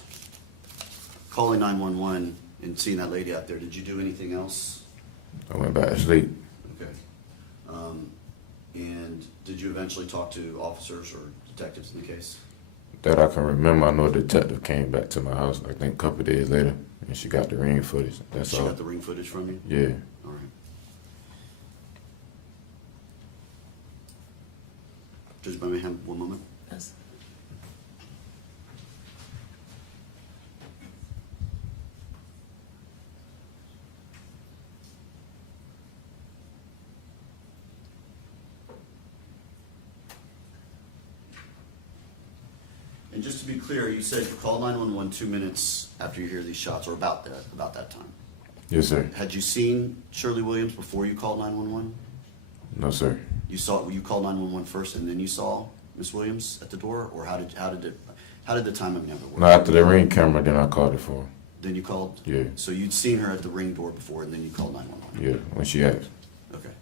calling 911 and seeing that lady out there, did you do anything else? I went back to sleep. Okay. And did you eventually talk to officers or detectives in the case? That I can remember, I know a detective came back to my house, I think a couple of days later, and she got the ring footage. That's She all. got the ring footage from you? Yeah. All right. Judge Birmingham, one moment. Yes. And just to be clear, you said you called 911 2 minutes after you hear these shots, or about that time. Yes, sir. Had you seen Shirley Williams before you called 911? No, sir. You called 911 first, and then you saw Miss Williams at the door, or how did the timing never work? No, after the ring camera, then I called it for her. Then you called. Yeah. So you'd seen her at the ring door before, and then you called 911. Yeah, when she asked. Okay.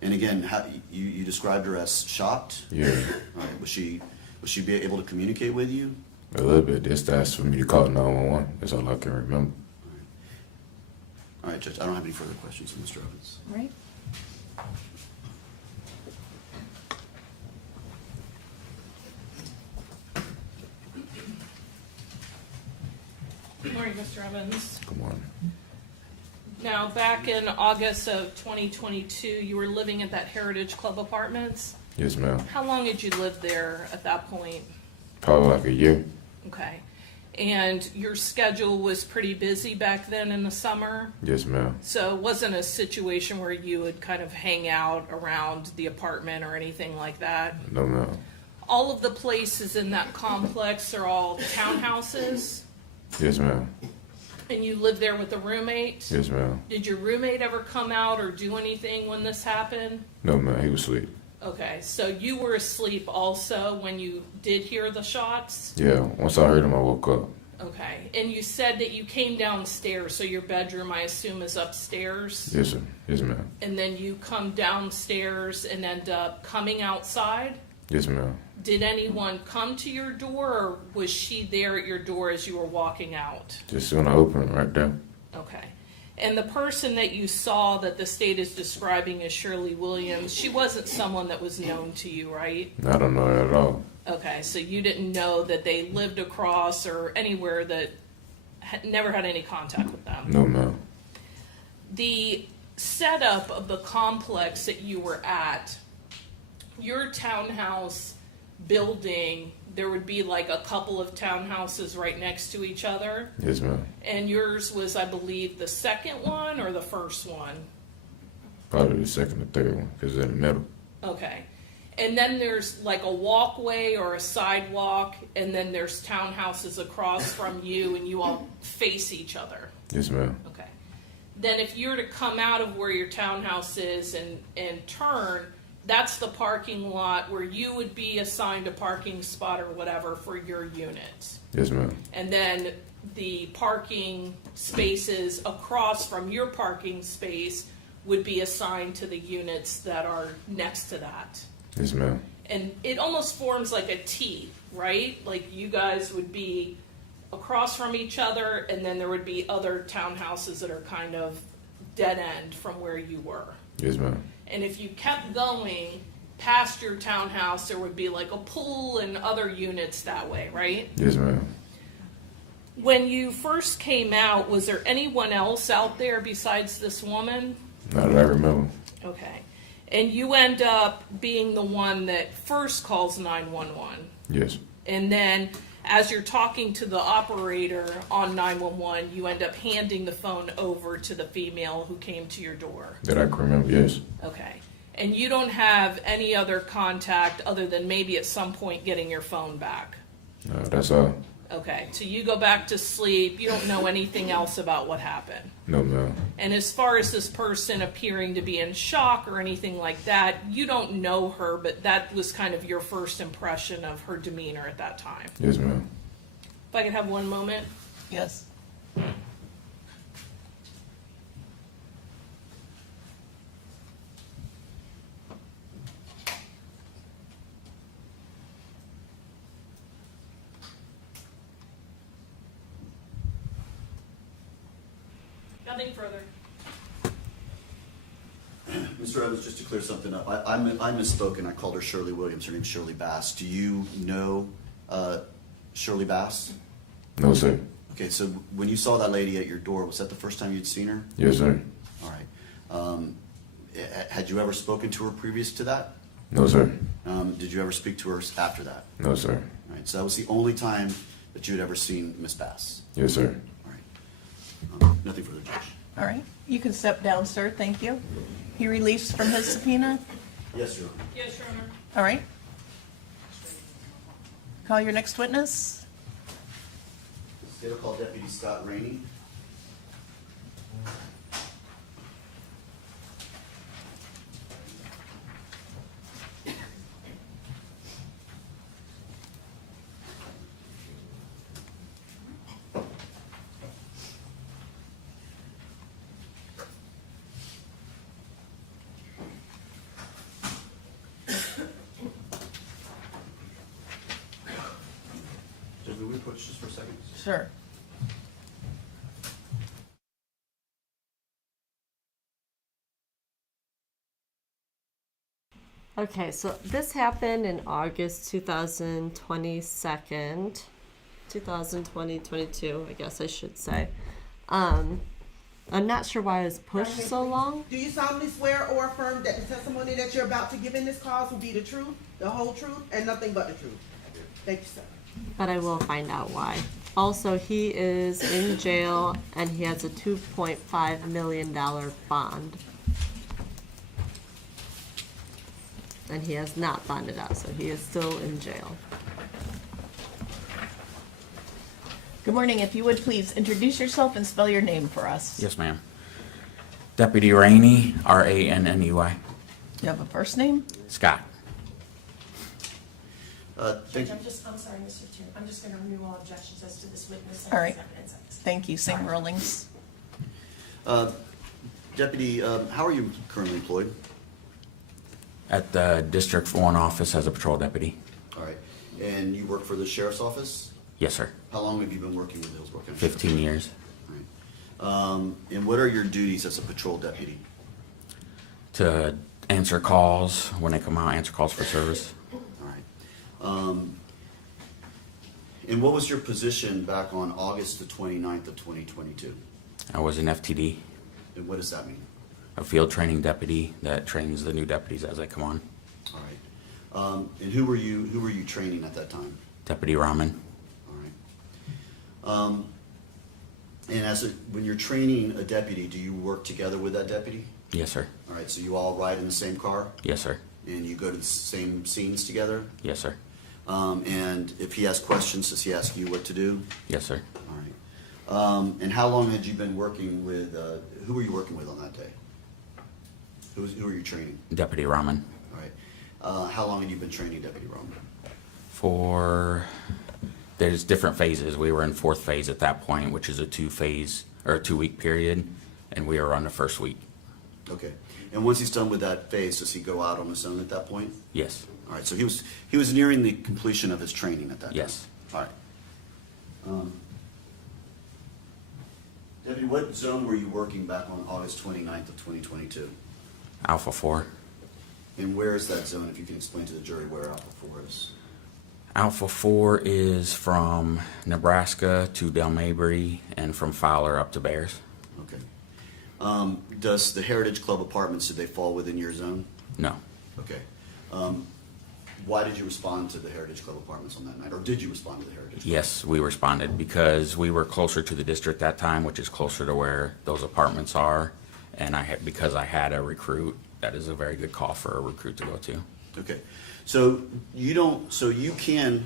And again, you described her as shocked. Yeah. All right. Was she be able to communicate with you? A little bit. Just asked for me to call 911. That's all I can remember. All right, Judge. I don't have any further questions for Mr. Evans. All right. Good morning, Mr. Evans. Come on. Now, back in August of 2022, you were living at that Heritage Club Apartments. Yes, ma'am. How long had you lived there at that point? Probably like a year. Okay. And your schedule was pretty busy back then in the summer? Yes, ma'am. So it wasn't a situation where you would kind of hang out around the apartment or anything like that? No, ma'am. All of the places in that complex are all townhouses? Yes, ma'am. And you lived there with a roommate? Yes, ma'am. Did your roommate ever come out or do anything when this happened? No, ma'am. He was asleep. Okay, so you were asleep also when you did hear the shots? Yeah. Once I heard him, I woke up. Okay, and you said that you came downstairs, so your bedroom, I assume, is upstairs? Yes, sir. Yes, ma'am. And then you come downstairs and end up coming outside? Yes, ma'am. Did anyone come to your door, or was she there at your door as you were walking out? Just when I opened it right there. Okay. And the person that you saw that the state is describing as Shirley Williams, she wasn't someone that was known to you, right? I don't know her at all. Okay, so you didn't know that they lived across or anywhere that never had any contact with them? No, ma'am. The setup of the complex that you were at, your townhouse building, there would be like a couple of townhouses right next to each other. Yes, ma'am. And yours was, I believe, the second one or the first one? Probably the second or third one, because it's in the middle. Okay. And then there's like a walkway or a sidewalk, and then there's townhouses across from you, and you all face each other. Yes, ma'am. Okay. Then if you were to come out of where your townhouse is and turn, that's the parking lot where you would be assigned a parking spot or whatever for your unit. Yes, ma'am. And then the parking spaces across from your parking space would be assigned to the units that are next to that. Yes, ma'am. And it almost forms like a T, right? Like you guys would be across from each other, and then there would be other townhouses that are kind of dead end from where you were. Yes, ma'am. And if you kept going past your townhouse, there would be like a pool and other units that way, right? Yes, ma'am. When you first came out, was there anyone else out there besides this woman? Not that I remember. Okay. And you end up being the one that first calls 911. Yes. And then as you're talking to the operator on 911, you end up handing the phone over to the female who came to your door. That I can remember, yes. Okay. And you don't have any other contact other than maybe at some point getting your phone back. No, that's all. Okay. So you go back to sleep. You don't know anything else about what happened. No, ma'am. And as far as this person appearing to be in shock or anything like that, you don't know her, but that was kind of your first impression of her demeanor at that time. Yes, ma'am. If I could have one moment. Yes. Nothing further. Mr. Evans, just to clear something up, I misspoke and I called her Shirley Williams. Her name's Shirley Bass. Do you know Shirley Bass? No, sir. Okay, so when you saw that lady at your door, was that the first time you'd seen her? Yes, sir. All right. Had you ever spoken to her previous to that? No, sir. Did you ever speak to her after that? No, sir. All right, so that was the only time that you had ever seen Miss Bass. Yes, sir. All right. Nothing further, Judge. All right. You can step down, sir. Thank you. He released from his subpoena. Yes, Your Honor. Yes, Your Honor. All right. Call your next witness. State will call Deputy Scott Rainey. Judge, will we approach just for a second? Sure. Okay, so this happened in August 2022, I guess I should say. I'm not sure why it was pushed so long, Do you solemnly swear or affirm that the testimony that you're about to give in this cause will be the truth, the whole truth, and nothing but the truth? Thank you, sir. but I will find out why. Also, he is in jail and he has a $2.5 million bond. And he has not bonded out, so he is still in jail. Good morning. If you would please introduce yourself and spell your name for us. Yes, ma'am. Deputy Rainey, R-A-N-N-E-Y. You have a first name? Scott. Thank you. I'm sorry, Mr. Chair, I'm just gonna remove all objections as to this witness. All right. Thank you. Same rulings. Deputy, how are you currently employed? At the District 1 office as a patrol deputy. All right. And you work for the sheriff's office? Yes, sir. How long have you been working with Hillsborough County? 15 years. All right. And what are your duties as a patrol deputy? To answer calls when they come out, answer calls for service. All right. And what was your position back on August the 29th of 2022? I was an FTD, And what does that mean? a field training deputy that trains the new deputies as they come on. All right. And who were you training at that time? Deputy Rahman. All right. And when you're training a deputy, do you work together with that deputy? Yes, sir. All right, so you all ride in the same car, Yes, sir. and you go to the same scenes together? Yes, sir. And if he has questions, does he ask you what to do? Yes, sir. All right. And how long had you been working with, who were you working with on that day? Who were you training? Deputy Rahman. All right. How long had you been training Deputy Roman? There's different phases. We were in 4th phase at that point, which is a 2-week period, and we were on the 1st week. Okay. And once he's done with that phase, does he go out on his own at that point? Yes. All right. So he was nearing the completion of his training at that time. Yes. All right. Deputy, what zone were you working back on August 29th of 2022? Alpha 4. And where is that zone, if you can explain to the jury where Alpha 4 is? Alpha 4 is from Nebraska to Del Mabry and from Fowler up to Bears. Okay. Does the Heritage Club apartments, did they fall within your zone? No. Okay. Why did you respond to the Heritage Club apartments on that night? Or did you respond to the Heritage Club? Yes, we responded because we were closer to the district that time, which is closer to where those apartments are. And because I had a recruit, that is a very good call for a recruit to go to. Okay. So you can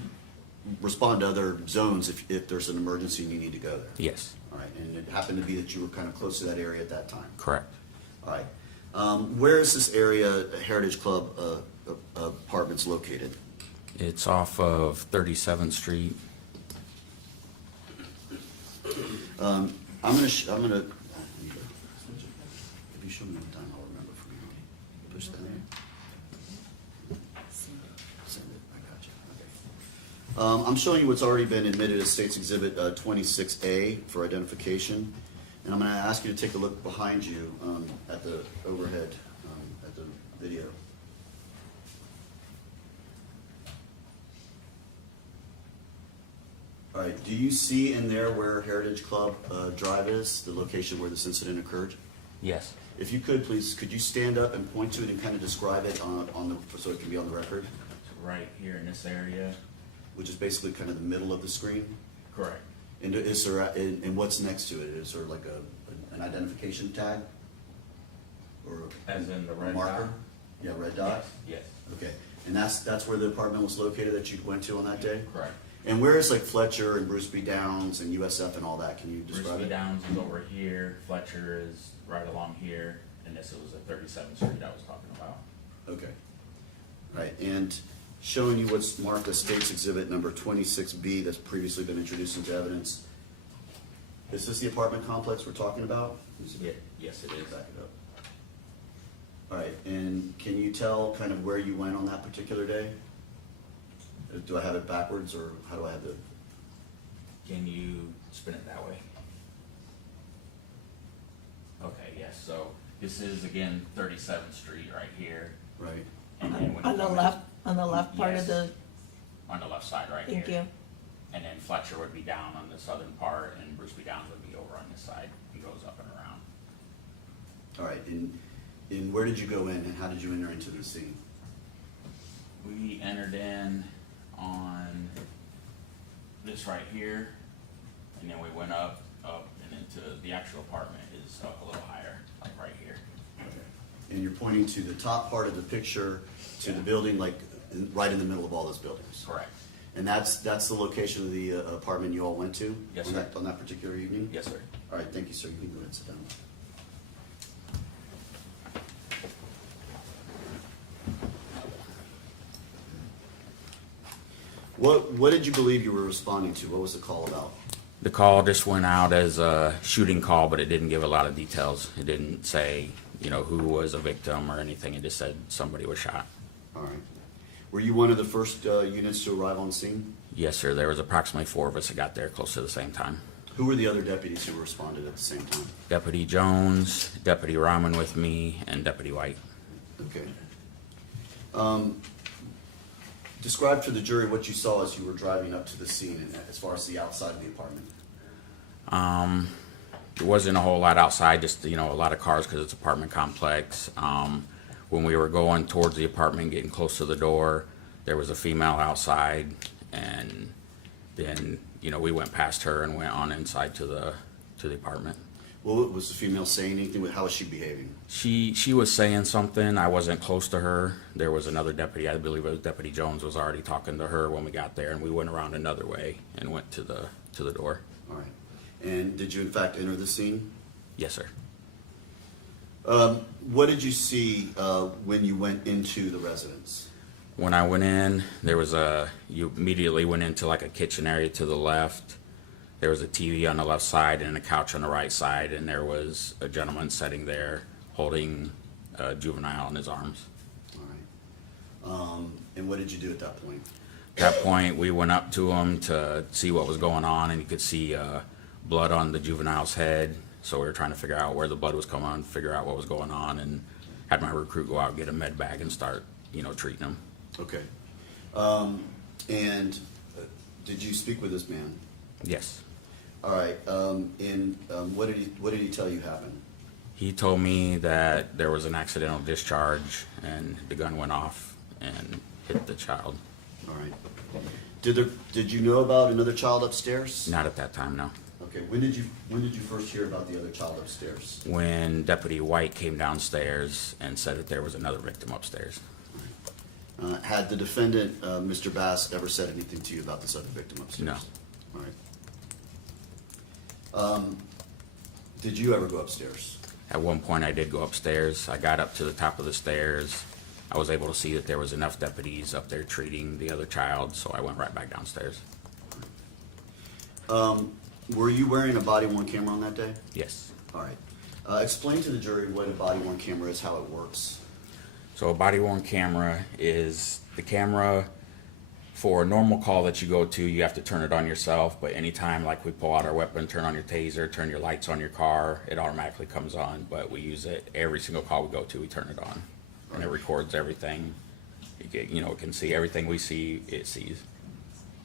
respond to other zones if there's an emergency and you need to go there? Yes. All right. And it happened to be that you were kind of close to that area at that time? Correct. All right. Where is this area, Heritage Club apartments located? It's off of 37th Street. I'm gonna. If you show me one time, I'll remember from you. Push that in. Send it. I got you. Okay. I'm showing you what's already been admitted as State's Exhibit 26A for identification, and I'm going to ask you to take a look behind you at the overhead at the video. All right. Do you see in there where Heritage Club Drive is, the location where this incident occurred? Yes. If you could, please, could you stand up and point to it and kind of describe it so it can be on the record? Right here in this area. Which is basically kind of the middle of the screen? Correct. And is there, and what's next to it? Is there like an identification tag? Or As in the a red marker? dot? Yeah, red dot? Yes. Okay. And that's where the apartment was located that you went to on that day? Correct. And where is like Fletcher and Bruce B. Downs and USF and all that? Can you describe Bruce B. it? Downs is over here, Fletcher is right along here, and this was at 37th Street I was talking about. Okay. Right, and showing you what's marked as State's Exhibit number 26B that's previously been introduced into evidence. Is this the apartment complex we're talking about? Yeah, yes, it is. Back it up. All right, and can you tell kind of where you went on that particular day? Do I have it backwards, or how do I have the? Can you spin it that way? Okay, yes, so this is again 37th Street right here. Right. And then when On you the come in- left, on the left part of Yes. the, On the left side right here. thank you. And then Fletcher would be down on the southern part, and Bruce B. Downs would be over on this side. He goes up and around. All right, and where did you go in, and how did you enter into the scene? We entered in on this right here, and then we went up, and into the actual apartment is up a little higher, like right here. And you're pointing to the top part of the picture, to the building, like right in the middle of all those buildings. Correct. And that's the location of the apartment you all went to? Yes, on sir. On that particular evening? Yes, sir. All right, thank you, sir. You can go ahead and sit down. What did you believe you were responding to? What was the call about? The call just went out as a shooting call, but it didn't give a lot of details. It didn't say, who was a victim or anything. It just said somebody was shot. All right. Were you one of the first units to arrive on scene? Yes, sir. There was approximately 4 of us that got there close to the same time. Who were the other deputies who responded at the same time? Deputy Jones, Deputy Rahman with me, and Deputy White. Okay. Describe to the jury what you saw as you were driving up to the scene, and as far as the outside of the apartment. There wasn't a whole lot outside, just, a lot of cars because it's an apartment complex. When we were going towards the apartment, getting close to the door, there was a female outside, and then, we went past her and went on inside to the apartment. Well, was the female saying anything? How was she behaving? She was saying something. I wasn't close to her. There was another deputy, I believe it was Deputy Jones, was already talking to her when we got there, and we went around another way and went to the door. All right. And did you in fact enter the scene? Yes, sir. What did you see when you went into the residence? When I went in, you immediately went into like a kitchen area to the left. There was a TV on the left side and a couch on the right side, and there was a gentleman sitting there holding a juvenile in his arms. All right. And what did you do at that point? At that point, we went up to him to see what was going on, and you could see blood on the juvenile's head. So we were trying to figure out where the blood was coming on, figure out what was going on, and had my recruit go out and get a med bag and start, treating him. Okay. And did you speak with this man? Yes. All right. And what did he tell you happened? He told me that there was an accidental discharge and the gun went off and hit the child. All right. Did you know about another child upstairs? Not at that time, no. Okay. When did you first hear about the other child upstairs? When Deputy White came downstairs and said that there was another victim upstairs. Had the defendant, Mr. Bass, ever said anything to you about this other victim upstairs? No. All right. Did you ever go upstairs? At one point I did go upstairs. I got up to the top of the stairs. I was able to see that there was enough deputies up there treating the other child, so I went right back downstairs. Were you wearing a body-worn camera on that day? Yes. All right. Explain to the jury what a body-worn camera is, how it works. So a body-worn camera is the camera for a normal call that you go to, you have to turn it on yourself, but anytime like we pull out our weapon, turn on your taser, turn your lights on your car, it automatically comes on, but we use it every single call we go to, we turn it on. And it records everything. It can see everything we see, it sees.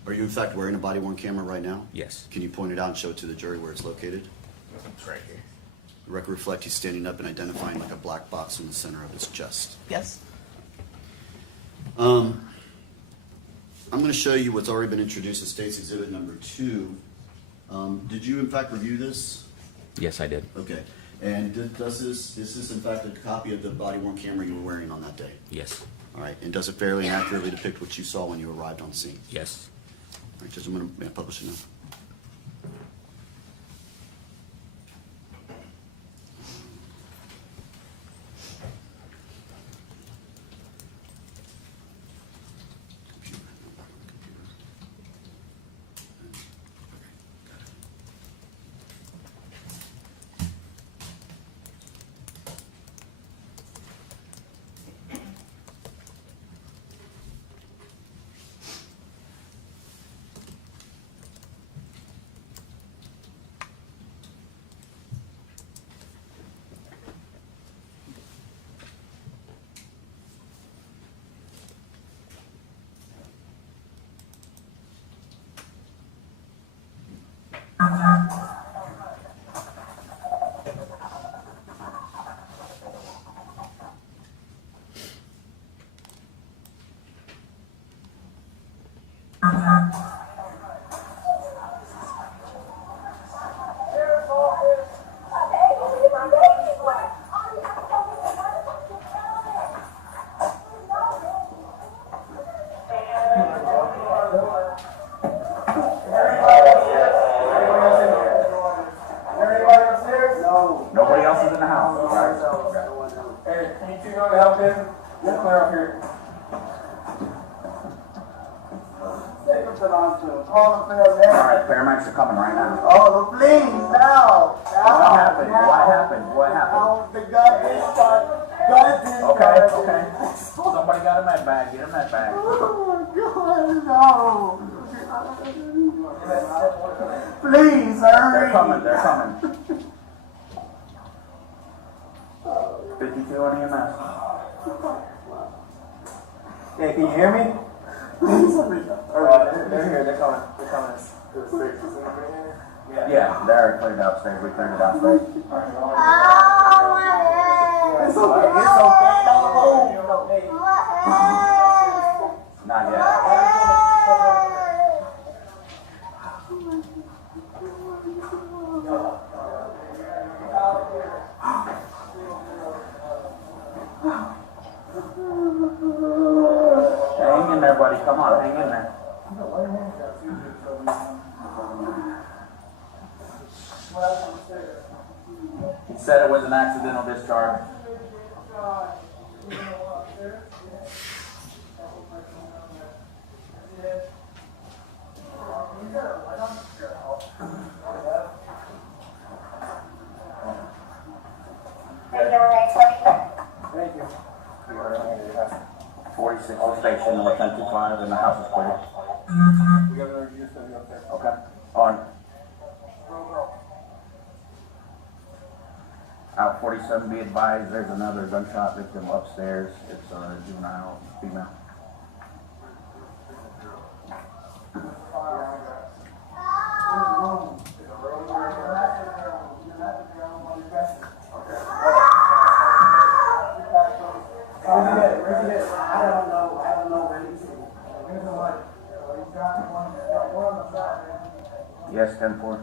Are you in fact wearing a body-worn camera right now? Yes. Can you point it out and show it to the jury where it's located? It's right here. The record reflect he's standing up and identifying like a black box in the center of his chest. Yes. I'm going to show you what's already been introduced as State's Exhibit number 2. Did you in fact review this? Yes, I did. Okay. And is this in fact a copy of the body-worn camera you were wearing on that day? Yes. All right. And does it fairly and accurately depict what you saw when you arrived on scene? Yes. All right, Judge, I'm going to publish it now. Nobody else is in the house. Right? Hey, can you two go to help him? Let's clear up here. Alright, paramedics are coming right now. Oh, please, now. What happened? What happened? What happened? The gun is shot. Okay, okay. Somebody got a med bag. Get a med bag. Oh, God, no. Please, hurry. They're coming. They're coming. 52 on EMS. Hey, can you hear me? They're here. They're coming. They're coming. Yeah, they're already cleared upstairs. We cleared it downstairs. It's okay. It's okay. Not yet. Hang in there, buddy. Come on, hang in there. He said it was an accidental discharge. Thank you. 46 station, number 1025, and the house is clear. Okay. On. Out 47, be advised, there's another gunshot victim upstairs. It's a juvenile female. Yes, 10-4.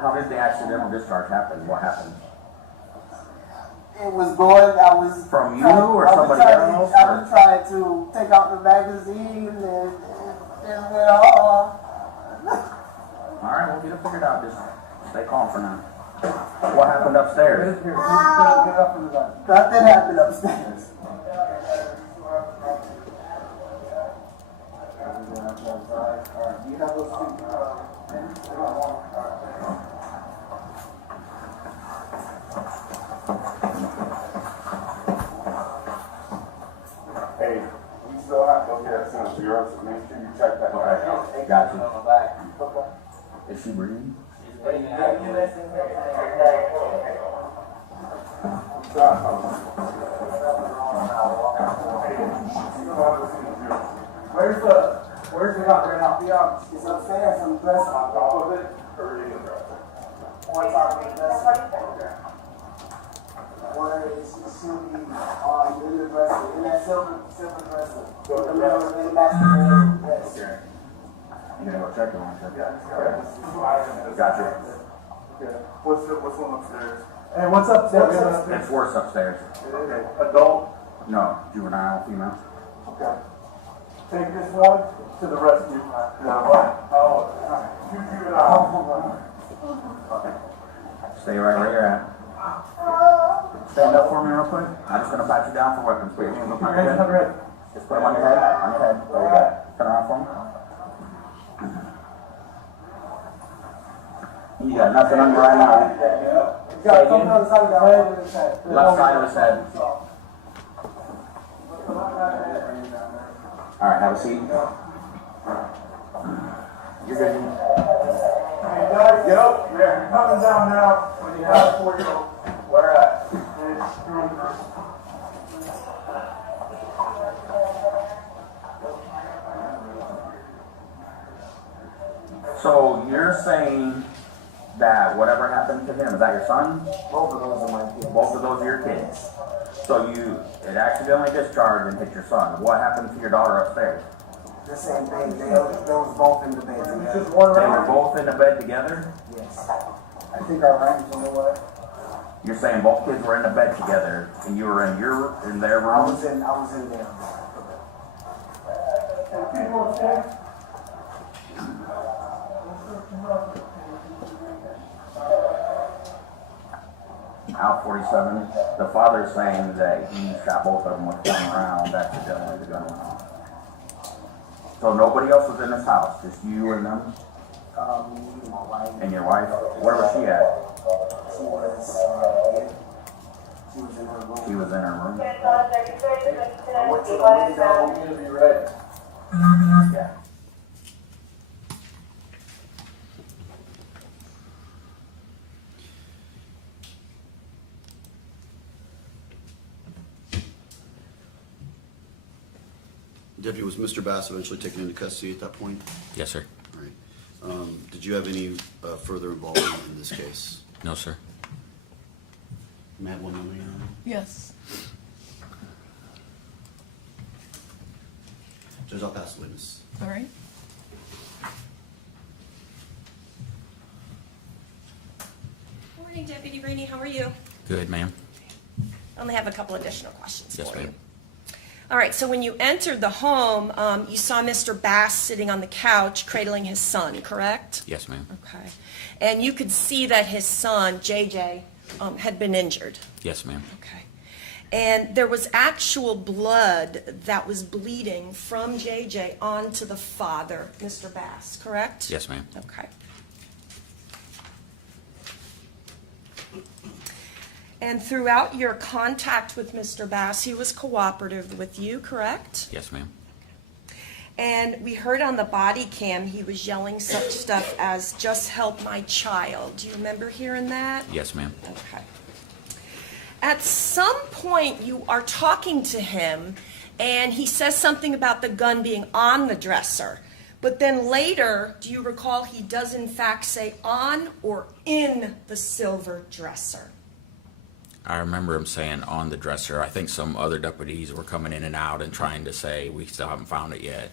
How did the accidental discharge happen? What happened? It was going, I was... From you or somebody else? I was trying to take out the magazine and it went off. Alright, we'll get it figured out. Just stay calm for now. What happened upstairs? Nothing happened upstairs. You have those Hey, we still have to get that sent to yours, so make sure you check that back out. Got you. Is she breathing? Where's the doctor right now? Be honest. It's upstairs on the dresser. On top of it, or in the dresser? On top of the dresser. Where it should be in the dresser, in that silver dresser. In the middle, in the master bedroom. Yes. You gonna go check it one second? Gotcha. Okay. What's one upstairs? Hey, what's upstairs? It's worse upstairs. Okay. Adult? No, juvenile, female. Okay. Take this one to the rescue. Two juvenile. Stay right where you're at. Stand up for me real quick. I'm just gonna pat you down for weapons. Put your hands on your head. Just put them on your head. On your head. There you go. Turn around for me. You got nothing on your right eye. You got something on the side of the head and his head. Left side of his head. All right, have a seat. You're good. Hey, guys, get up there. You're coming down now when you have a 4-year-old. Where at? So you're saying that whatever happened to him, is that your son? Both of those are my kids. Both of those are your kids. So it accidentally discharged and hit your son. What happened to your daughter upstairs? The same thing. They was both in the bed together. They were both in the bed together? Yes. I think our range, you know what? You're saying both kids were in the bed together and you were in their room? I was in there. Out 47, the father's saying that he shot both of them with one round accidentally, the gun went off. So nobody else was in this house, just you and them? Me, my wife. And your wife? Where was she at? She was in her room. She was in her room? I went to the window. I'm gonna be ready. Yeah. Deputy, was Mr. Bass eventually taken into custody at that point? Yes, sir. All right. Did you have any further involvement in this case? No, sir. May I have 1 moment, Your Honor? Yes. Judge, I'll pass the witness. All right. Morning, Deputy Rainey, how are you? Good, ma'am. I only have a couple additional questions Yes, for you. ma'am. All right, so when you entered the home, you saw Mr. Bass sitting on the couch cradling his son, correct? Yes, ma'am. Okay. And you could see that his son, JJ, had been injured. Yes, ma'am. Okay. And there was actual blood that was bleeding from JJ onto the father, Mr. Bass, correct? Yes, ma'am. Okay. And throughout your contact with Mr. Bass, he was cooperative with you, correct? Yes, ma'am. And we heard on the body cam he was yelling such stuff as, "Just help my child." Do you remember hearing that? Yes, ma'am. Okay. At some point, you are talking to him, and he says something about the gun being on the dresser. But then later, do you recall he does in fact say on or in the silver dresser? I remember him saying on the dresser. I think some other deputies were coming in and out and trying to say we still haven't found it yet,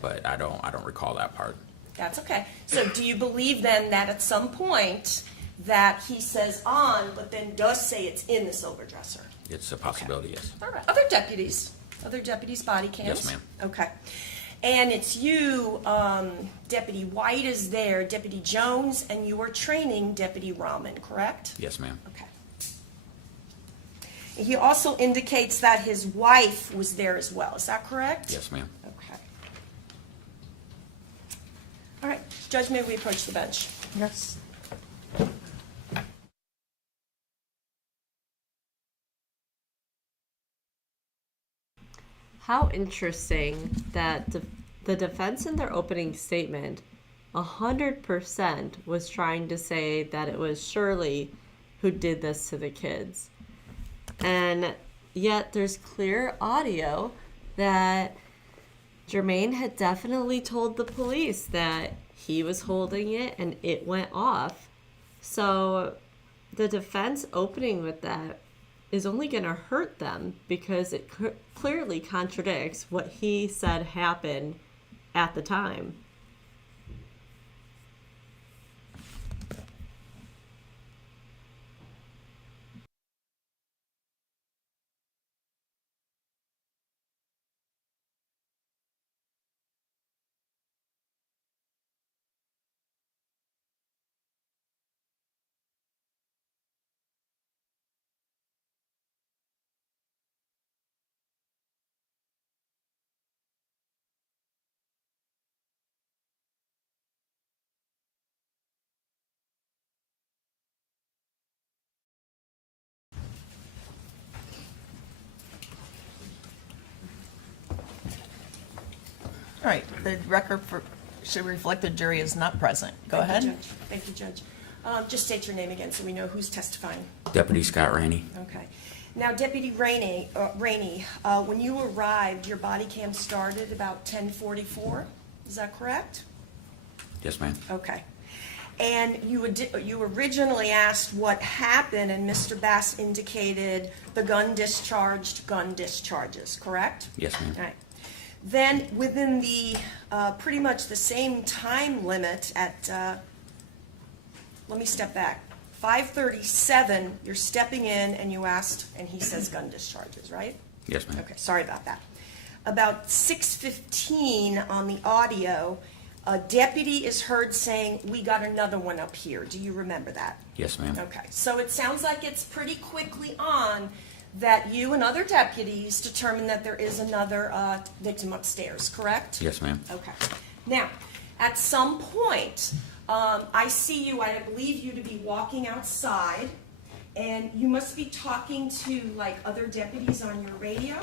but I don't recall that part. That's okay. So do you believe then that at some point that he says on, but then does say it's in the silver dresser? It's a possibility, yes. All right. Other deputies body cams? Yes, ma'am. Okay. And it's you, Deputy White is there, Deputy Jones, and you are training Deputy Rahman, correct? Yes, ma'am. Okay. He also indicates that his wife was there as well. Is that correct? Yes, ma'am. Okay. All right. Judge, may we approach the bench? Yes. How interesting that the defense in their opening statement 100% was trying to say that it was Shirley who did this to the kids. And yet there's clear audio that Jermaine had definitely told the police that he was holding it and it went off. So the defense opening with that is only going to hurt them because it clearly contradicts what he said happened at the time. All right, the record should reflect the jury is not present. Go ahead. Thank you, Judge. Just state your name again so we know who's testifying. Deputy Scott Rainey. Okay. Now, Deputy Rainey, when you arrived, your body cam started about 10:44. Is that correct? Yes, ma'am. Okay. And you originally asked what happened, and Mr. Bass indicated the gun discharges, correct? Yes, ma'am. All right. Then, within the pretty much the same time limit at, let me step back, 5:37, you're stepping in and you asked, and he says gun discharges, right? Yes, ma'am. Okay, sorry about that. About 6:15 on the audio, a deputy is heard saying, "We got another one up here." Do you remember that? Yes, ma'am. Okay, so it sounds like it's pretty quickly on that you and other deputies determine that there is another victim upstairs, correct? Yes, ma'am. Okay. Now, at some point, I see you, I believe you to be walking outside, and you must be talking to, like, other deputies on your radio?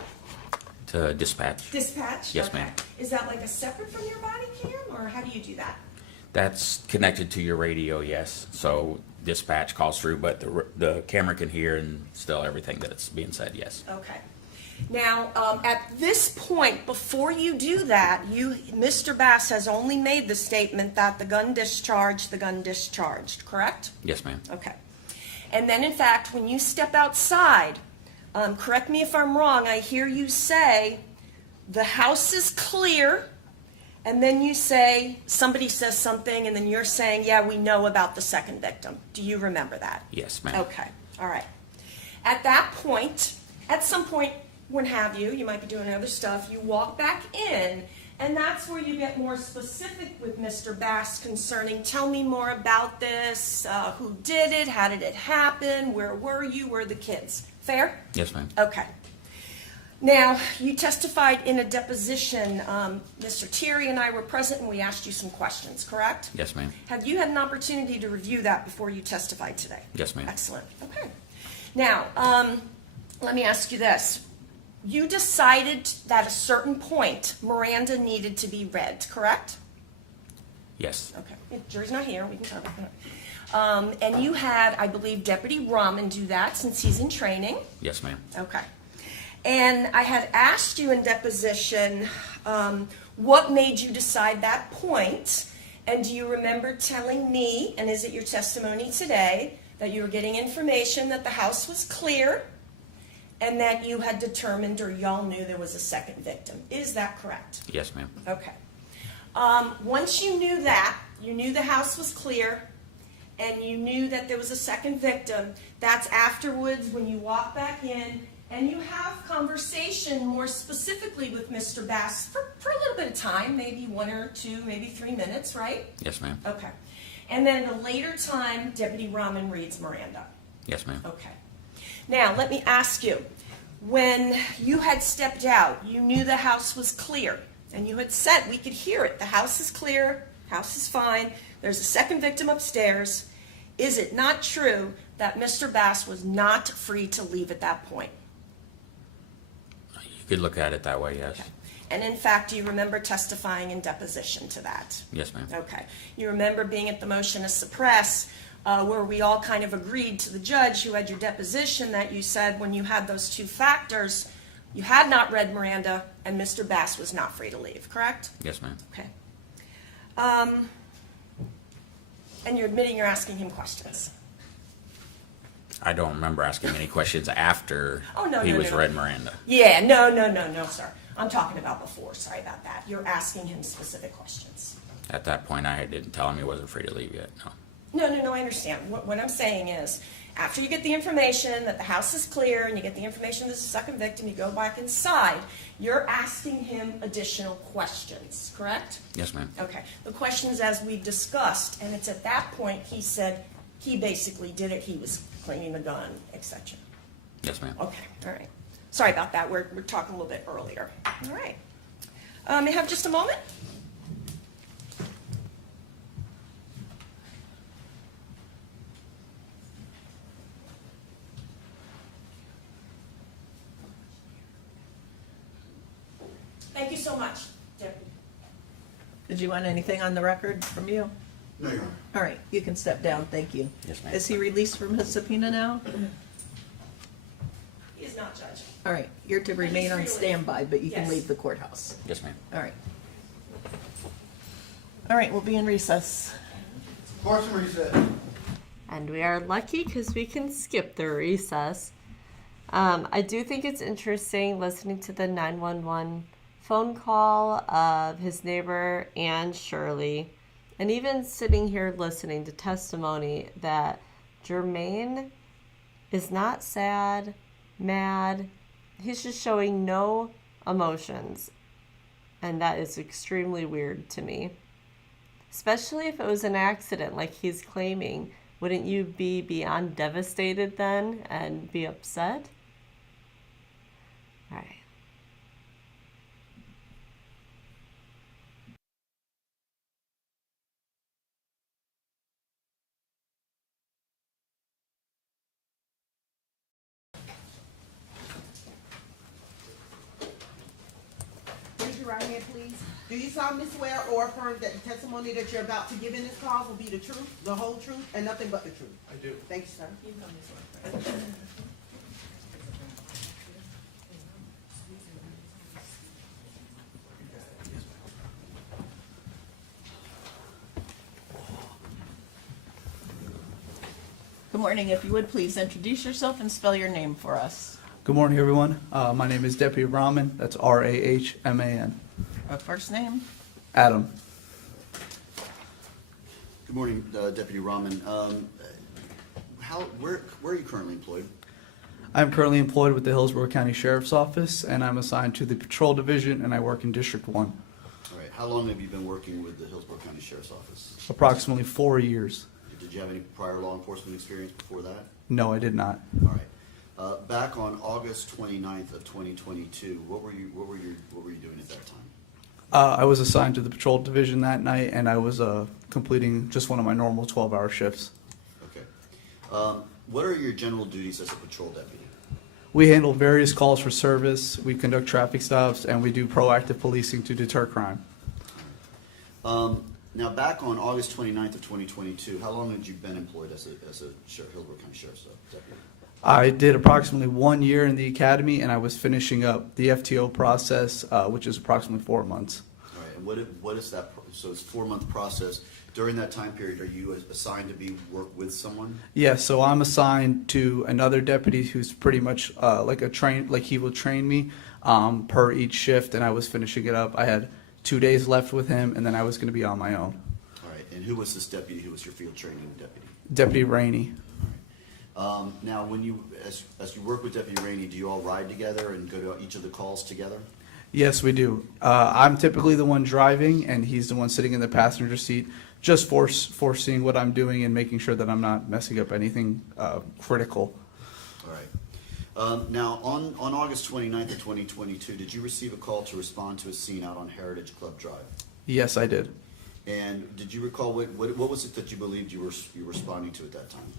To dispatch. Dispatch? Yes, Okay. ma'am. Is that like a separate from your body cam, or how do you do that? That's connected to your radio, yes. So dispatch calls through, but the camera can hear and still everything that it's being said, yes. Okay. Now, at this point, before you do that, Mr. Bass has only made the statement that the gun discharged, correct? Yes, ma'am. Okay. And then, in fact, when you step outside, correct me if I'm wrong, I hear you say, the house is clear, and then you say, somebody says something, and then you're saying, yeah, we know about the second victim. Do you remember that? Yes, ma'am. Okay, all right. At that point, at some point, when have you might be doing other stuff, you walk back in, and that's where you get more specific with Mr. Bass concerning, tell me more about this, who did it, how did it happen, where were you, where are the kids? Fair? Yes, ma'am. Okay. Now, you testified in a deposition, Mr. Thierry and I were present and we asked you some questions, correct? Yes, ma'am. Have you had an opportunity to review that before you testified today? Yes, ma'am. Excellent. Okay. Now, let me ask you this. You decided that at a certain point, Miranda needed to be read, correct? Yes. Okay. The jury's not here. We can talk about that. And you had, I believe, Deputy Rahman do that since he's in training. Yes, ma'am. Okay. And I had asked you in deposition what made you decide that point, and do you remember telling me, and is it your testimony today, that you were getting information that the house was clear and that you had determined or y'all knew there was a second victim? Is that correct? Yes, ma'am. Okay. Once you knew that, you knew the house was clear, and you knew that there was a second victim, that's afterwards when you walk back in and you have conversation more specifically with Mr. Bass for a little bit of time, maybe 1 or 2, maybe 3 minutes, right? Yes, ma'am. Okay. And then the later time, Deputy Rahman reads Miranda. Yes, ma'am. Okay. Now, let me ask you, when you had stepped out, you knew the house was clear, and you had said, we could hear it, the house is clear, house is fine, there's a second victim upstairs. Is it not true that Mr. Bass was not free to leave at that point? You could look at it that way, yes. Okay. And in fact, do you remember testifying in deposition to that? Yes, ma'am. Okay. You remember being at the motion to suppress, where we all kind of agreed to the judge who had your deposition that you said when you had those 2 factors, you had not read Miranda and Mr. Bass was not free to leave, correct? Yes, ma'am. Okay. And you're admitting you're asking him questions. I don't remember asking any questions after he no, was no. read Miranda. Yeah, no, sir. I'm talking about before. Sorry about that. You're asking him specific questions. At that point, I didn't tell him he wasn't free to leave yet, no. No, I understand. What I'm saying is, after you get the information that the house is clear and you get the information there's a second victim, you go back inside, you're asking him additional questions, correct? Yes, ma'am. Okay. The questions as we've discussed, and it's at that point he said he basically did it, he was cleaning the gun, etc. Yes, ma'am. Okay, all right. Sorry about that. We're talking a little bit earlier. All right. May I have just a moment? Thank you so much, Deputy. Did you want anything on the record from you? No, Your Honor. All right, you can step down, thank you. Yes, ma'am. Is he released from his subpoena now? He is not judge. All right, you're to remain on standby, but you can Yes. leave the courthouse. Yes, ma'am. All right. All right, we'll be in recess. Court's in recess. And we are lucky because we can skip the recess. I do think it's interesting listening to the 911 phone call of his neighbor and Shirley, and even sitting here listening to testimony that Jermaine is not sad, mad. He's just showing no emotions. And that is extremely weird to me. Especially if it was an accident like he's claiming. Wouldn't you be beyond devastated then and be upset? All right. Raise your right hand, please. Do you solemnly swear or affirm that the testimony that you're about to give in this cause will be the truth, the whole truth, and nothing but the truth? I do. Thank you, sir. Good morning. If you would please introduce yourself and spell your name for us. Good morning, everyone. My name is Deputy Rahman. That's Rahman. First name? Adam. Good morning, Deputy Rahman. Where are you currently employed? I'm currently employed with the Hillsborough County Sheriff's Office, and I'm assigned to the Patrol Division, and I work in District 1. All right. How long have you been working with the Hillsborough County Sheriff's Office? Approximately 4 years. Did you have any prior law enforcement experience before that? No, I did not. All right. Back on August 29th of 2022, what were you doing at that time? I was assigned to the Patrol Division that night, and I was completing just one of my normal 12-hour shifts. Okay. What are your general duties as a patrol deputy? We handle various calls for service, we conduct traffic stops, and we do proactive policing to deter crime. Now, back on August 29th of 2022, how long had you been employed as a Hillsborough County Sheriff's Deputy? I did approximately 1 year in the academy, and I was finishing up the FTO process, which is approximately 4 months. All right, and what is that? So it's a 4-month process. During that time period, are you assigned to work with someone? Yes, so I'm assigned to another deputy who's pretty much like he will train me per each shift, and I was finishing it up. I had 2 days left with him, and then I was going to be on my own. All right, and who was this deputy? Who was your field training deputy? Deputy Rainey. Now, when as you work with Deputy Rainey, do you all ride together and go to each of the calls together? Yes, we do. I'm typically the one driving, and he's the one sitting in the passenger seat, just foreseeing what I'm doing and making sure that I'm not messing up anything critical. All right. Now, on August 29th of 2022, did you receive a call to respond to a scene out on Heritage Club Drive? Yes, I did. And did you recall what was it that you believed you were responding to at that time?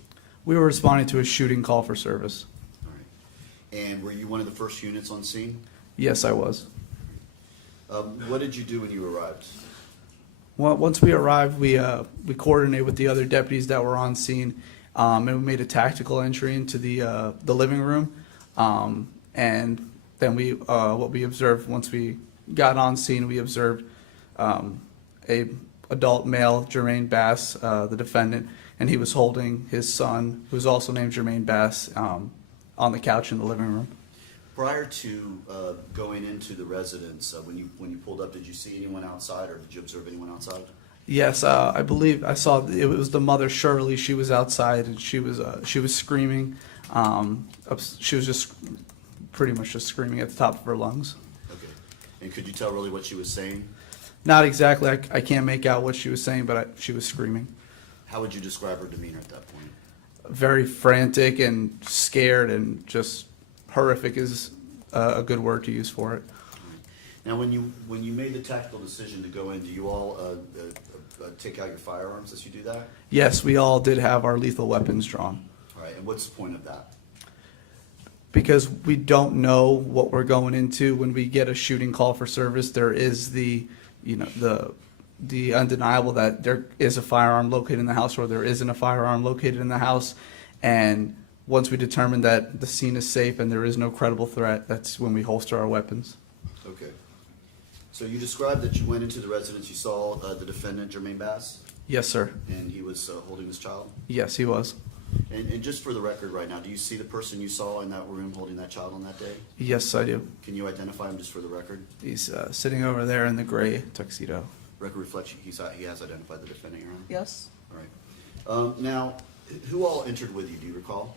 We were responding to a shooting call for service. All right. And were you one of the first units on scene? Yes, I was. What did you do when you arrived? Well, once we arrived, we coordinated with the other deputies that were on scene, and we made a tactical entry into the living room. And then what we observed once we got on scene, we observed a adult male, Jermaine Bass, the defendant, and he was holding his son, who's also named Jermaine Bass, on the couch in the living room. Prior to going into the residence, when you pulled up, did you see anyone outside, or did you observe anyone outside? Yes, I believe I saw it was the mother Shirley. She was outside and she was screaming. She was just pretty much just screaming at the top of her lungs. Okay. And could you tell really what she was saying? Not exactly. I can't make out what she was saying, but she was screaming. How would you describe her demeanor at that point? Very frantic and scared, and just horrific is a good word to use for it. Now, when you made the tactical decision to go in, do you all take out your firearms as you do that? Yes, we all did have our lethal weapons drawn. All right, and what's the point of that? Because we don't know what we're going into. When we get a shooting call for service, there is the undeniable that there is a firearm located in the house, or there isn't a firearm located in the house. And once we determine that the scene is safe and there is no credible threat, that's when we holster our weapons. Okay. So you described that you went into the residence, you saw the defendant, Jermaine Bass? Yes, sir. And he was holding his child? Yes, he was. And just for the record right now, do you see the person you saw in that room holding that child on that day? Yes, I do. Can you identify him just for the record? He's sitting over there in the gray tuxedo. Record reflects he has identified the defendant, Your Honor? Yes. All right. Now, who all entered with you, do you recall?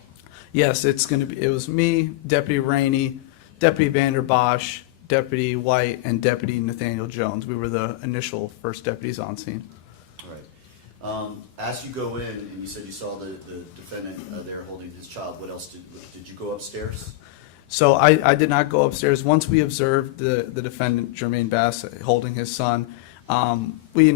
Yes, it was me, Deputy Rainey, Deputy Vander Bosch, Deputy White, and Deputy Nathaniel Jones. We were the initial first deputies on scene. All right. As you go in, and you said you saw the defendant there holding his child, what else did you go upstairs? So I did not go upstairs. Once we observed the defendant, Jermaine Bass, holding his son, we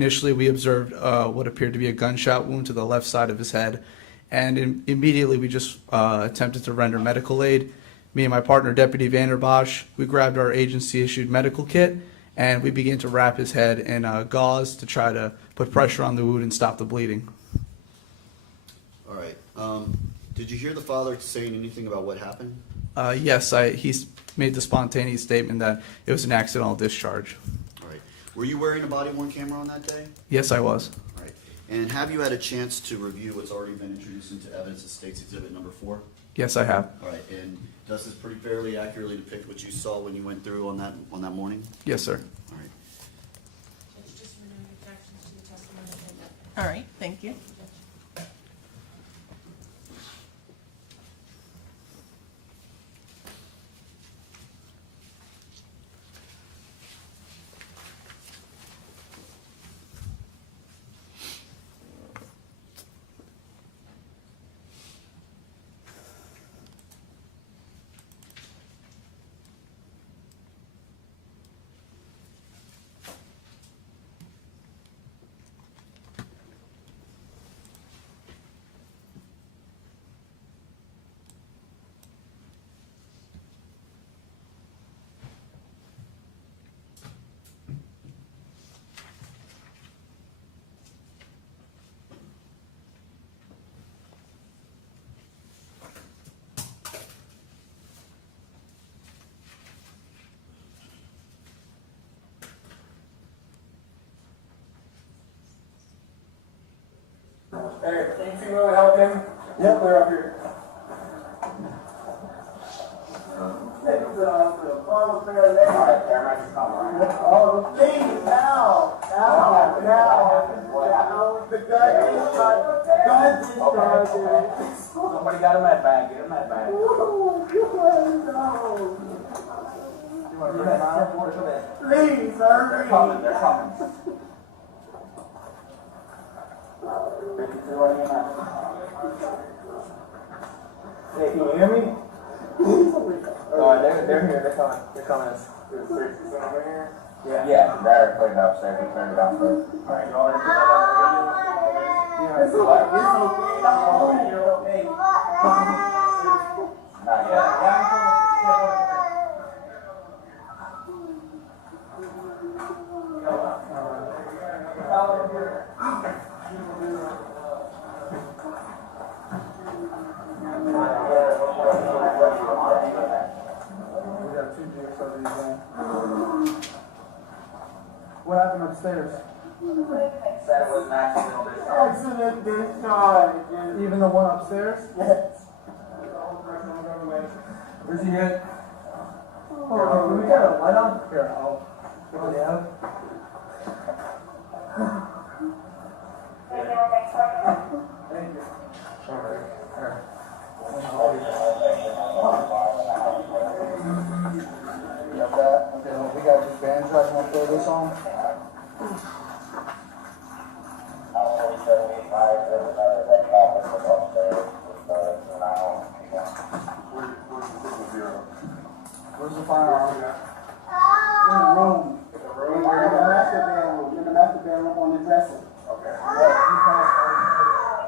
observed what appeared to be a gunshot wound to the left side of his head. And immediately we just attempted to render medical aid. Me and my partner, Deputy Vander Bosch, we grabbed our agency-issued medical kit, and we began to wrap his head in gauze to try to put pressure on the wound and stop the bleeding. All right. Did you hear the father saying anything about what happened? Yes, he made the spontaneous statement that it was an accidental discharge. All right. Were you wearing a body-worn camera on that day? Yes, I was. All right. And have you had a chance to review what's already been introduced into evidence as State's Exhibit number 4? Yes, I have. All right, and does this pretty fairly accurately depict what you saw when you went through on that morning? Yes, sir. All right. All right, thank you. Hey, can you see where we help him? Yep, they're up here. Take him to the hospital. Almost there, there. Alright, paramedics come, right? Oh, please, now. The gun discharge. Somebody got a med bag, get a med bag. No. You want to bring them out? Please, hurry. They're coming. 52 right here. Hey, can you hear me? They're here, they're coming. They're coming. Over here. Yeah, they're cleared upstairs, we turned it downstairs. Alright, you already put that on the video? It's okay. You're okay. Not yet. We got 2 GXOs in. What happened upstairs? Said it was an accidental discharge. Accident discharge. Even the one upstairs? Yes. Where's he at? Oh, we got a light on? Here, I'll give it out. Thank you. You got that? Okay, well, we got this band track. Want to throw this on? Where's the firearm? In the room. In the master bedroom. In the master bedroom on the dresser. Okay.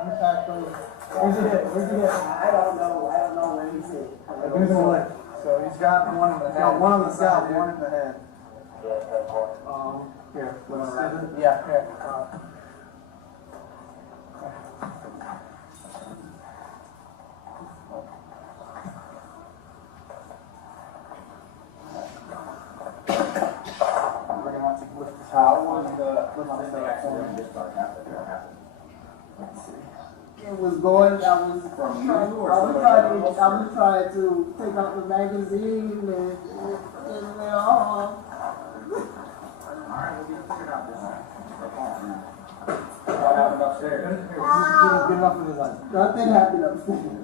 You packed those. Where's he hit? Where's he hit? I don't know where he's hit. Who's in the leg? So he's got one in the head. Got one on the side, one in the head. Here, let's see. Yeah, here. We're gonna have to lift this out. Let's see. It was going, I was trying to take out the magazine and they're all. Alright, we'll get it figured out this time. What happened upstairs? Get enough of the light. Nothing happened upstairs.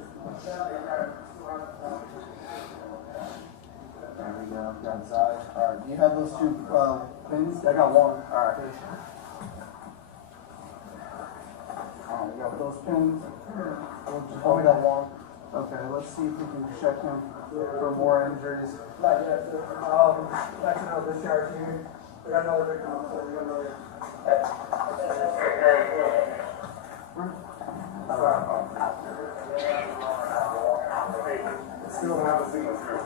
There we go, got inside. Alright, do you have those 2 pins? I got one. Alright. Alright, we got those pins. We got one. Okay, let's see if we can check him for more injuries. Not yet, sir. Accidental discharge here. We got another victim upstairs. We got another. Still don't have a signature.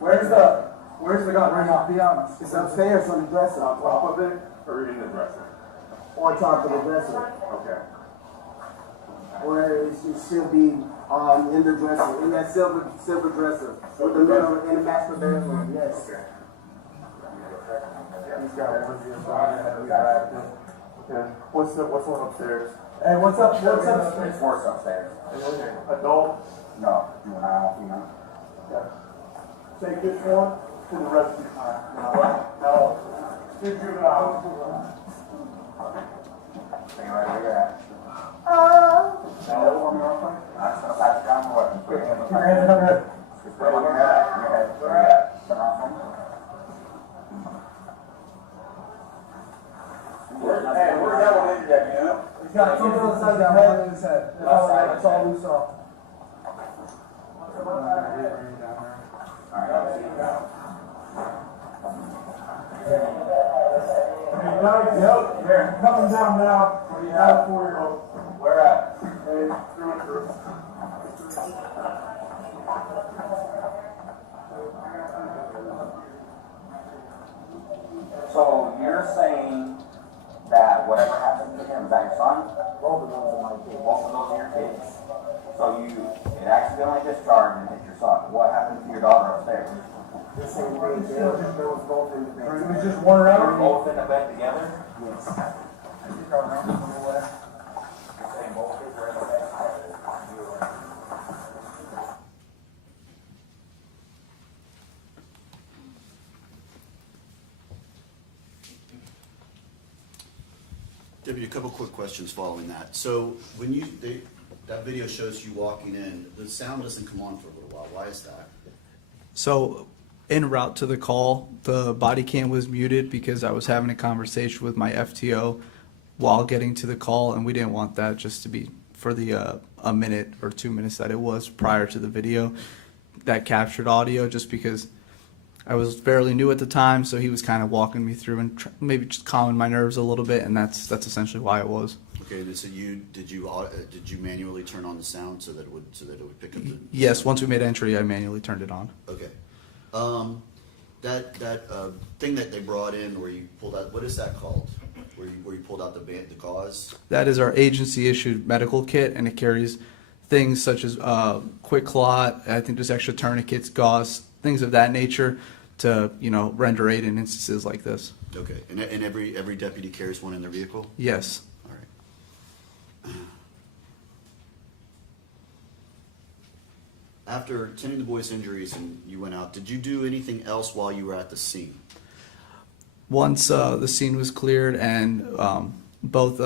Where's the gun? Right now, be honest. It's upstairs on the dresser. On top of it, or in the dresser? On top of the dresser. Okay. Where it should be in the dresser, in that silver dresser, with the middle in the master bedroom. Yes. Okay. He's got one. Okay. What's the one upstairs? Hey, what's up? What's up? It's worse upstairs. Adult. No, juvenile, female. Take this one to the rescue. No. Two juvenile. Stay right where you're at. Now, for me real quick. I'm just gonna pat you down for what? Put your hands Keep your hands on your head. Just put them on your head. Your head. Where you at? Turn off them. Hey, where's that one injured at, you know? He's got something on the side of his head and his head. That's all we saw. Hey, guys, yep, here, coming down now. We have a 4-year-old. Where at? Hey, through and through. So you're saying that whatever happened to him, is that your son? Both of those are my kids. Both of those are your kids. So it accidentally discharged and hit your son. What happened to your daughter upstairs? This same thing, there was both in the bed. It was just one round? They were both in the bed together? Yes. I think I remember from the way. You're saying both kids were in the bed together? Deputy, a couple quick questions following that. So when that video shows you walking in, the sound doesn't come on for a little while. Why is that? So en route to the call, the body cam was muted because I was having a conversation with my FTO while getting to the call, and we didn't want that just to be for the a minute or 2 minutes that it was prior to the video that captured audio, just because I was fairly new at the time, so he was kind of walking me through and maybe just calming my nerves a little bit, and that's essentially why it was. Okay, then so did you manually turn on the sound so that it would pick up the? Yes, once we made entry, I manually turned it on. Okay. That thing that they brought in where you pulled out, what is that called? Where you pulled out the gauze? That is our agency issued medical kit, and it carries things such as quick clot, I think there's extra tourniquets, gauze, things of that nature to, render aid in instances like this. Okay, and every deputy carries one in their vehicle? Yes. All right. After tending the boy's injuries and you went out, did you do anything else while you were at the scene? Once the scene was cleared and both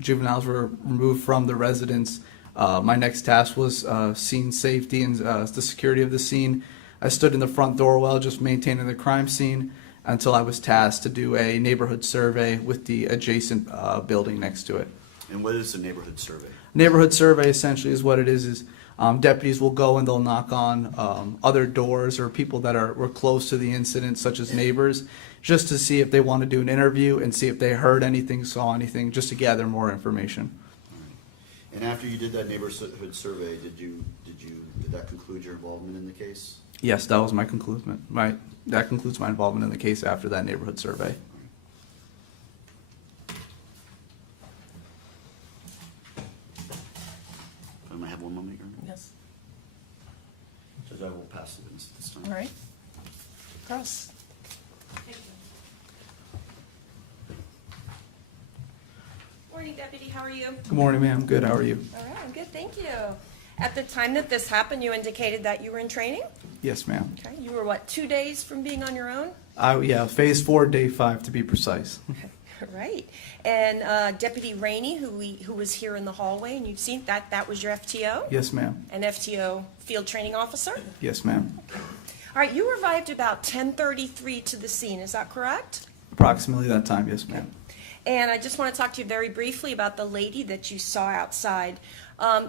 juveniles were removed from the residence, my next task was scene safety and the security of the scene. I stood in the front doorway just maintaining the crime scene until I was tasked to do a neighborhood survey with the adjacent building next to it. And what is a neighborhood survey? Neighborhood survey essentially is what it is deputies will go and they'll knock on other doors or people that were close to the incident, such as neighbors, just to see if they want to do an interview and see if they heard anything, saw anything, just to gather more information. And after you did that neighborhood survey, did that conclude your involvement in the case? Yes, that was my conclusion. That concludes my involvement in the case after that neighborhood survey. I might have one moment here. Yes. Judge, I will pass the witness this time. All right. Cross. Morning, Deputy. How are you? Good morning, ma'am. Good. How are you? All right, I'm good. Thank you. At the time that this happened, you indicated that you were in training? Yes, ma'am. Okay. You were, 2 days from being on your own? Yeah, phase 4, day 5 to be precise. Right. And Deputy Rainey, who was here in the hallway, and you've seen that was your FTO? Yes, ma'am. An FTO field training officer? Yes, ma'am. All right, you arrived about 10:33 to the scene, is that correct? Approximately that time, yes, ma'am. And I just want to talk to you very briefly about the lady that you saw outside.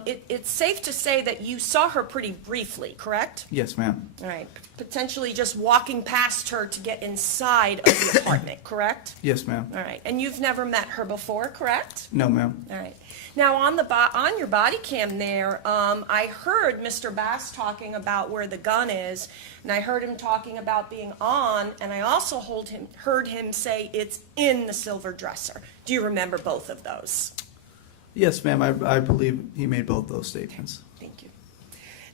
It's safe to say that you saw her pretty briefly, correct? Yes, ma'am. All right. Potentially just walking past her to get inside of the apartment, correct? Yes, ma'am. All right. And you've never met her before, correct? No, ma'am. All right. Now, on your body cam there, I heard Mr. Bass talking about where the gun is, and I heard him talking about being on, and I also heard him say it's in the silver dresser. Do you remember both of those? Yes, ma'am. I believe he made both those statements. Thank you.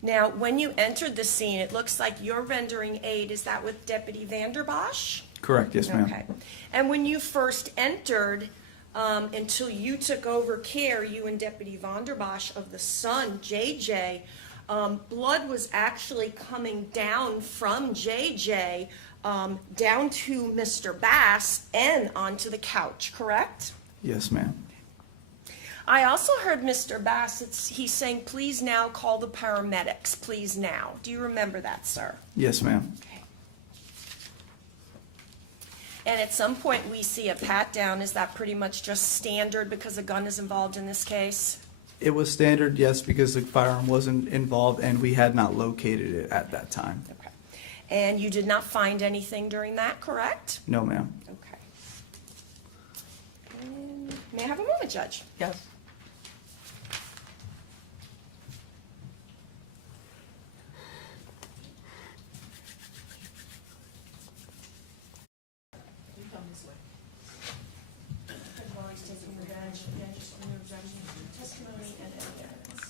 Now, when you entered the scene, it looks like you're rendering aid. Is that with Deputy Vanderbosch? Correct, yes, ma'am. Okay. And when you first entered, until you took over care, you and Deputy Vonderbosch, of the son, JJ. Blood was actually coming down from JJ down to Mr. Bass and onto the couch, correct? Yes, ma'am. I also heard Mr. Bass, he's saying, please now call the paramedics, please now. Do you remember that, sir? Yes, ma'am. And at some point, we see a pat down. Is that pretty much just standard because a gun is involved in this case? It was standard, yes, because the firearm wasn't involved and we had not located it at that time. Okay. And you did not find anything during that, correct? No, ma'am. Okay. And may I have a moment, Judge? Yes.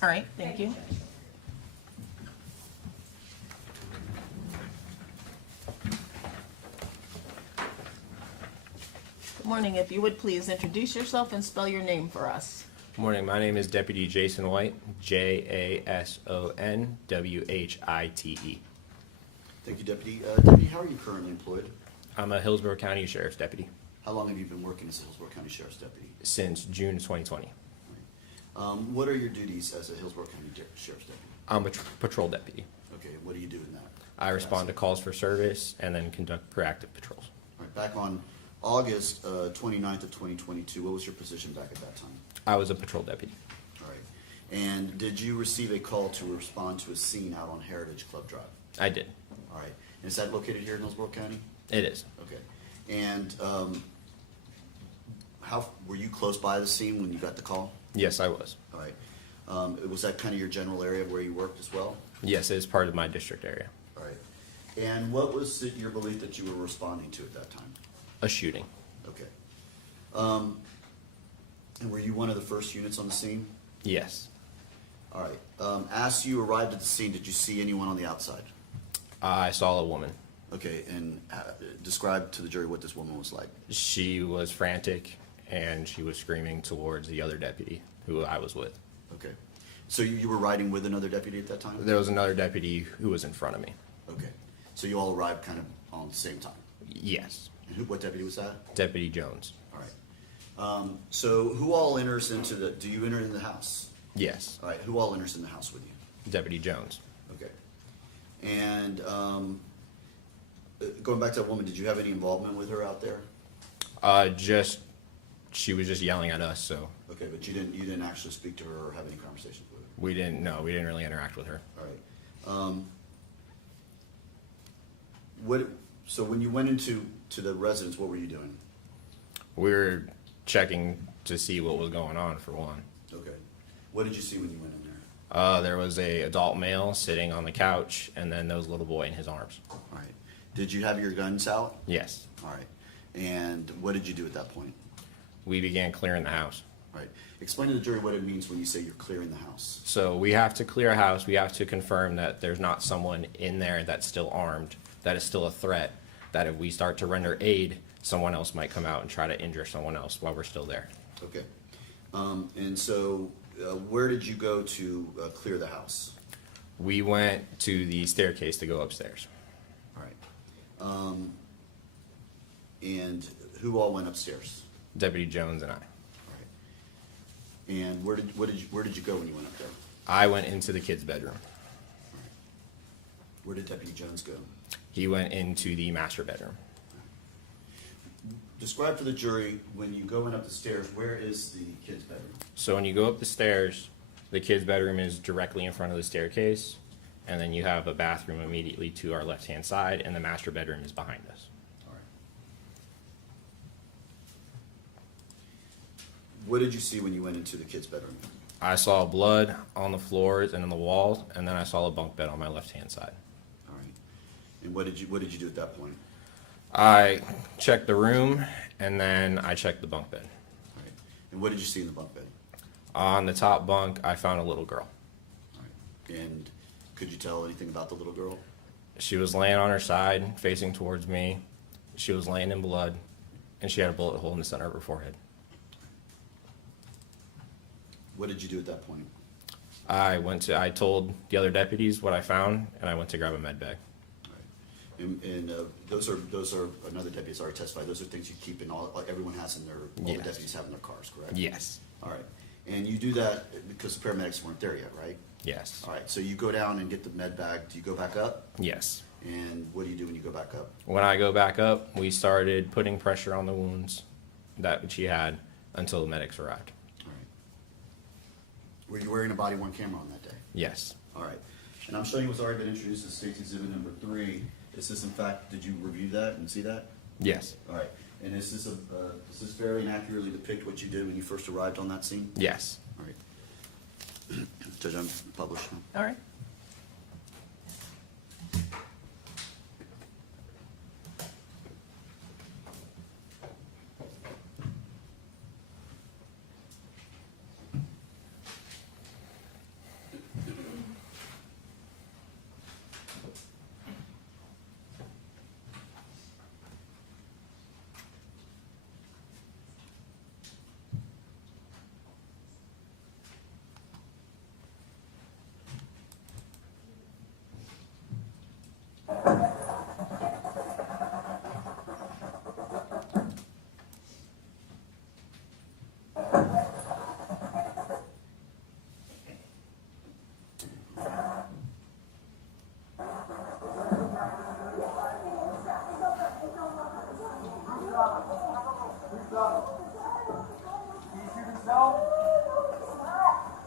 All right, thank you. Good morning. If you would please introduce yourself and spell your name for us. Morning, my name is Deputy Jason White, Jasonwhite. Thank you, Deputy. Deputy, how are you currently employed? I'm a Hillsborough County Sheriff's Deputy How long have you been working as a Hillsborough County Sheriff's Deputy? since June of 2020. What are your duties as a Hillsborough County Sheriff's Deputy? I'm a patrol deputy. Okay, what do you do in that? I respond to calls for service and then conduct proactive patrols. All right, back on August 29th of 2022, what was your position back at that time? I was a patrol deputy. All right. And did you receive a call to respond to a scene out on Heritage Club Drive? I did. All right. And is that located here in Hillsborough County? It is. Okay. And how were you close by the scene when you got the call? Yes, I was. All right. Was that kind of your general area where you worked as well? Yes, it is part of my district area. All right. And what was your belief that you were responding to at that time? A shooting. Okay. And were you one of the first units on the scene? Yes. All right. As you arrived at the scene, did you see anyone on the outside? I saw a woman. Okay, and describe to the jury what this woman was like. She was frantic and she was screaming towards the other deputy who I was with. Okay. So you were riding with another deputy at that time? There was another deputy who was in front of me. Okay. So you all arrived kind of on the same time? Yes. And what deputy was that? Deputy Jones. All right. So who all enters into do you enter in the house? Yes. All right. Who all enters in the house with you? Deputy Jones. Okay. And going back to that woman, did you have any involvement with her out there? She was just yelling at us, so. Okay, but you didn't actually speak to her or have any conversations with her? We didn't really interact with her. All right. So when you went into the residence, what were you doing? We were checking to see what was going on, for one. Okay. What did you see when you went in there? There was a adult male sitting on the couch, and then there was a little boy in his arms. All right. Did you have your guns out? Yes. All right. And what did you do at that point? We began clearing the house. All right. Explain to the jury what it means when you say you're clearing the house. So we have to clear a house. We have to confirm that there's not someone in there that's still armed, that is still a threat, that if we start to render aid, someone else might come out and try to injure someone else while we're still there. Okay. And so where did you go to clear the house? We went to the staircase to go upstairs. All right. And who all went upstairs? Deputy Jones and I. All right. And where did you go when you went up there? I went into the kid's bedroom. All right. Where did Deputy Jones go? He went into the master bedroom. Describe to the jury, when you go in up the stairs, where is the kid's bedroom? So when you go up the stairs, the kid's bedroom is directly in front of the staircase, and then you have a bathroom immediately to our left-hand side, and the master bedroom is behind us. All right. What did you see when you went into the kid's bedroom? I saw blood on the floors and on the walls, and then I saw a bunk bed on my left-hand side. All right. And what did you do at that point? I checked the room, and then I checked the bunk bed. All right. And what did you see in the bunk bed? On the top bunk, I found a little girl. All right. And could you tell anything about the little girl? She was laying on her side, facing towards me. She was laying in blood, and she had a bullet hole in the center of her forehead. What did you do at that point? I told the other deputies what I found, and I went to grab a med bag. And those are another deputy's already testified. Those are things you keep in like everyone has in their, all the Yes. deputies have in their cars, correct? Yes. All right. And you do that because the paramedics weren't there yet, right? Yes. All right. So you go down and get the med bag. Do you go back up? Yes. And what do you do when you go back up? When I go back up, we started putting pressure on the wounds that she had until the medics arrived. All right. Were you wearing a body-worn camera on that day? Yes. All right. And I'm showing you what's already been introduced as State's Exhibit number 3. Is this in fact, did you review that and see that? Yes. All right. And is this does this fairly and accurately depict what you did when you first arrived on that scene? Yes. All right. Judge, I'm published now. All right.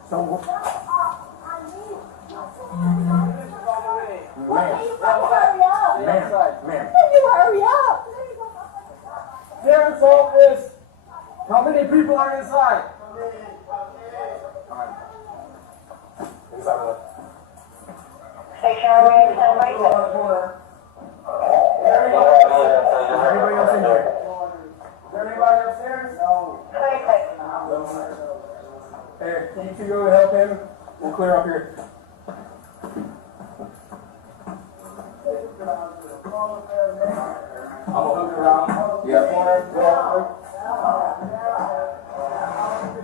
So, ma'am. Can you hurry up? Sheriff's office. How many people are inside? Inside what? Station room, 10 right Anybody else in here? Is there anybody upstairs? No. Hey, can you two go help him? We'll clear up here. I'll look around. Yeah.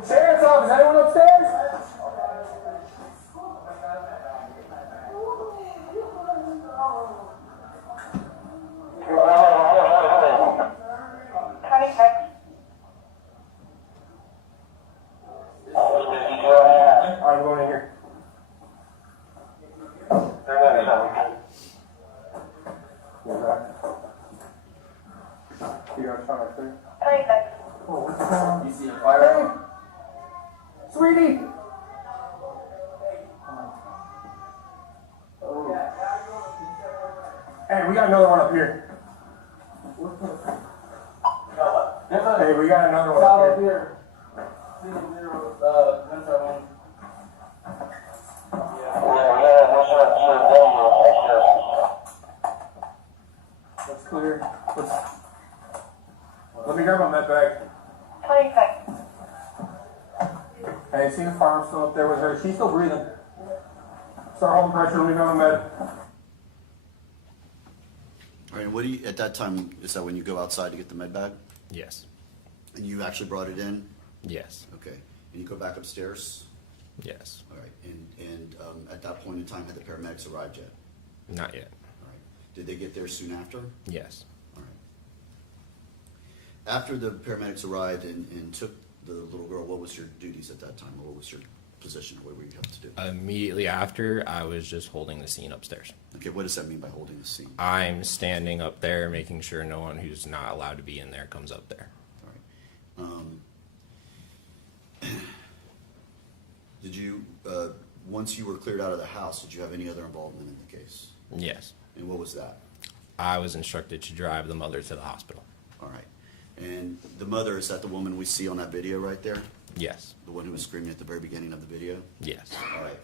Sheriff's office, anyone upstairs? I'm going in here. You guys trying to clear? Oh, what's going on? You see a fire? Hey! Sweetie! Hey, we got another one up here. Hey, we got another one up here. That's clear. Let me grab my med bag. Hey, see the firearm still up there with her? She's still breathing. Start holding pressure. Let me grab my med. All right. And what do you, at that time, is that when you go outside to get the med bag? Yes. And you actually brought it in? Yes. Okay. And you go back upstairs? Yes. All right. And at that point in time, had the paramedics arrived yet? Not yet. All right. Did they get there soon after? Yes. All right. After the paramedics arrived and took the little girl, what was your duties at that time? Or what was your position? What were you have to do? Immediately after, I was just holding the scene upstairs. Okay, what does that mean by holding the scene? I'm standing up there, making sure no one who's not allowed to be in there comes up there. All right. Did you, once you were cleared out of the house, did you have any other involvement in the case? Yes. And what was that? I was instructed to drive the mother to the hospital. All right. And the mother, is that the woman we see on that video right there? Yes. The one who was screaming at the very beginning of the video? Yes. All right.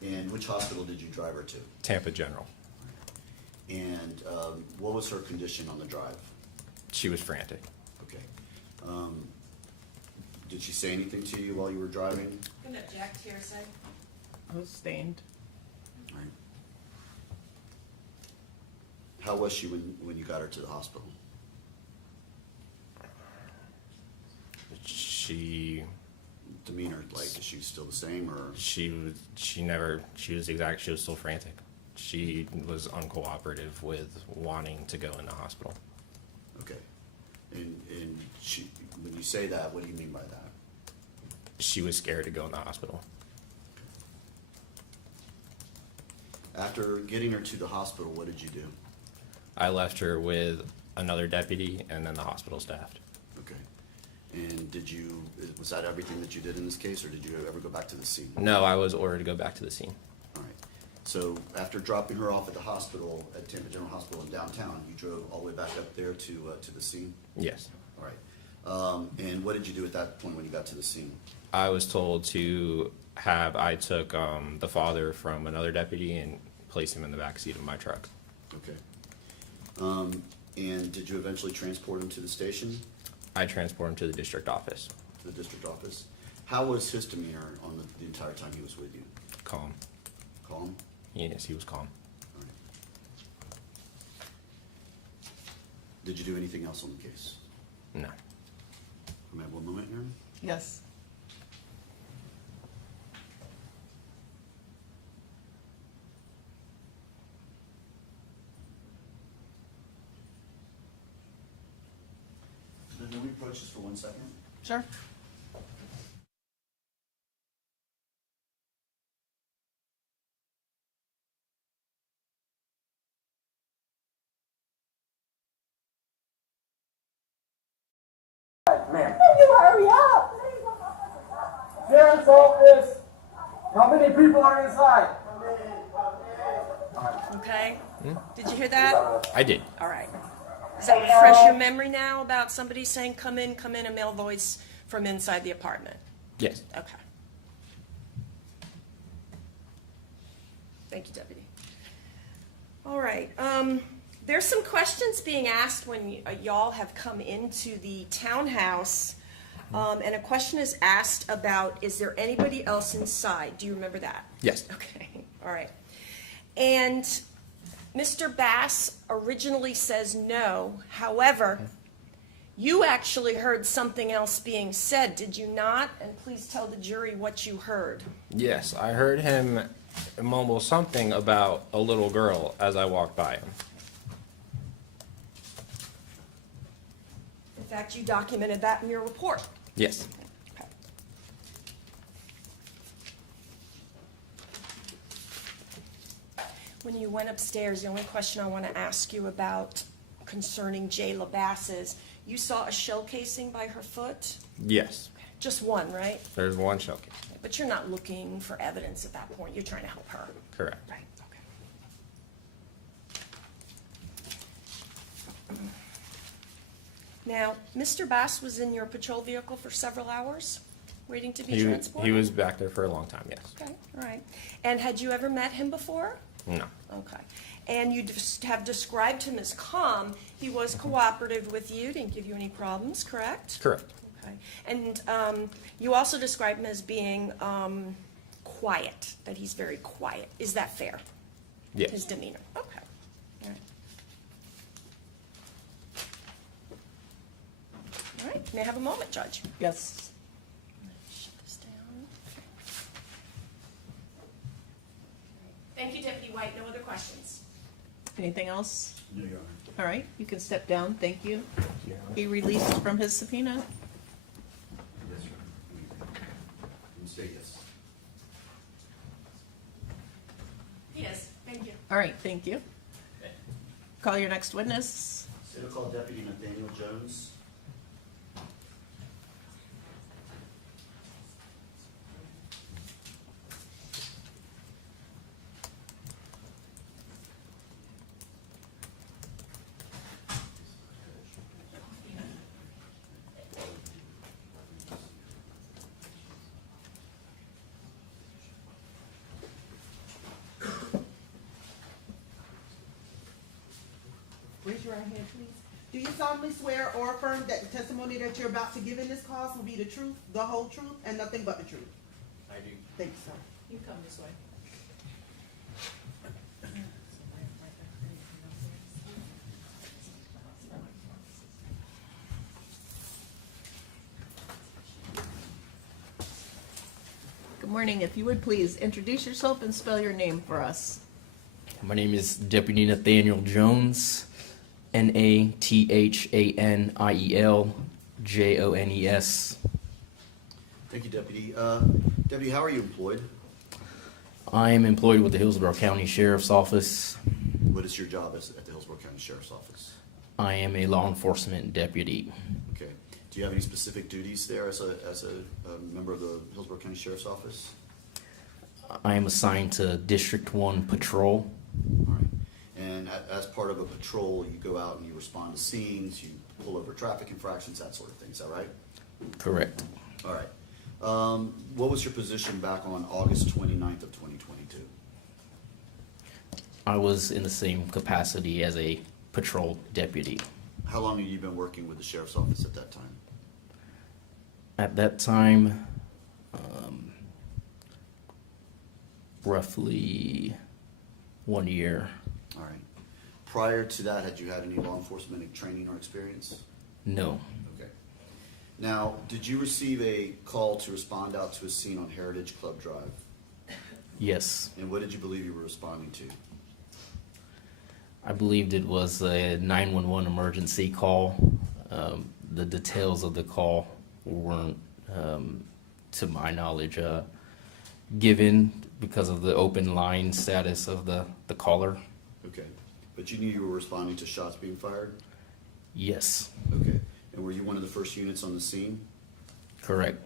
And which hospital did you drive her to? Tampa General. And what was her condition on the drive? She was frantic. Okay. Did she say anything to you while you were driving? Can object here, say. I was stained. All right. How was she when you got her to the hospital? She demeanor like? Is she still the same, or? She was still frantic. She was uncooperative with wanting to go in the hospital. Okay. And she, when you say that, what do you mean by that? She was scared to go in the hospital. After getting her to the hospital, what did you do? I left her with another deputy and then the hospital staff. Okay. And was that everything that you did in this case, or did you ever go back to the scene? No, I was ordered to go back to the scene. All right. So after dropping her off at the hospital, at Tampa General Hospital in downtown, you drove all the way back up there to the scene? Yes. All right. And what did you do at that point when you got to the scene? I was told I took the father from another deputy and placed him in the back seat of my truck. Okay. And did you eventually transport him to the station? I transported him to the district office. To the district office? How was his demeanor on the entire time he was with you? Calm. Calm? Yes, he was calm. All right. Did you do anything else on the case? No. Can I have one moment here? Yes. Can we approach this for 1 second? Sure. Ma'am. Can you hurry up? Sheriff's office. How many people are inside? Okay? Did you hear that? I did. All right. Does that refresh your memory now about somebody saying, come in, a male voice from inside the apartment? Yes. Okay. Thank you, Deputy. All right. There's some questions being asked when y'all have come into the townhouse, and a question is asked about, is there anybody else inside? Do you remember that? Yes. Okay. All right. And Mr. Bass originally says no. However, you actually heard something else being said, did you not? And please tell the jury what you heard. Yes, I heard him mumble something about a little girl as I walked by him. In fact, you documented that in your report. Yes. Okay. When you went upstairs, the only question I want to ask you about concerning Jayla Bass is, you saw a shell casing by her foot? Yes. Just one, right? There's one shell case. But you're not looking for evidence at that point. You're trying to help her. Correct. Right, okay. Now, Mr. Bass was in your patrol vehicle for several hours, waiting to be transported? He was back there for a long time, yes. Okay, all right. And had you ever met him before? No. Okay. And you have described him as calm. He was cooperative with you, didn't give you any problems, correct? Correct. Okay. And you also described him as being quiet, that he's very quiet. Is that fair? Yes. His demeanor. Okay. All right. All right. May I have a moment, Judge? Yes. Shut this down. Thank you, Deputy White. No other questions. Anything else? No, Your Honor. All right, you can step down. Thank you. Be released from his subpoena. Yes, Your Honor. You say yes. Yes. Thank you. All right, thank you. Call your next witness. State call Deputy Nathaniel Jones. Raise your right hand, please. Do you solemnly swear or affirm that the testimony that you're about to give in this cause will be the truth, the whole truth, and nothing but the truth? I do. Thank you, sir. You come this way. morning. If you would please introduce yourself and spell your name for us. My name is Deputy Nathaniel Jones, Nathaniel Jones. Thank you, Deputy. Deputy, how are you employed? I am employed with the Hillsborough County Sheriff's Office. What is your job at the Hillsborough County Sheriff's Office? I am a law enforcement deputy. Okay. Do you have any specific duties there as a member of the Hillsborough County Sheriff's Office? I am assigned to District 1 Patrol. All right. And as part of a patrol, you go out and you respond to scenes, you pull over traffic infractions, that sort of thing. Is that right? Correct. All right. What was your position back on August 29th of 2022? I was in the same capacity as a patrol deputy. How long have you been working with the Sheriff's Office at that time? At that time, roughly 1 year. All right. Prior to that, had you had any law enforcement training or experience? No. Okay. Now, did you receive a call to respond out to a scene on Heritage Club Drive? Yes. And what did you believe you were responding to? I believed it was a 911 emergency call. The details of the call weren't, to my knowledge, given because of the open line status of the caller. Okay. But you knew you were responding to shots being fired? Yes. Okay. And were you one of the first units on the scene? Correct.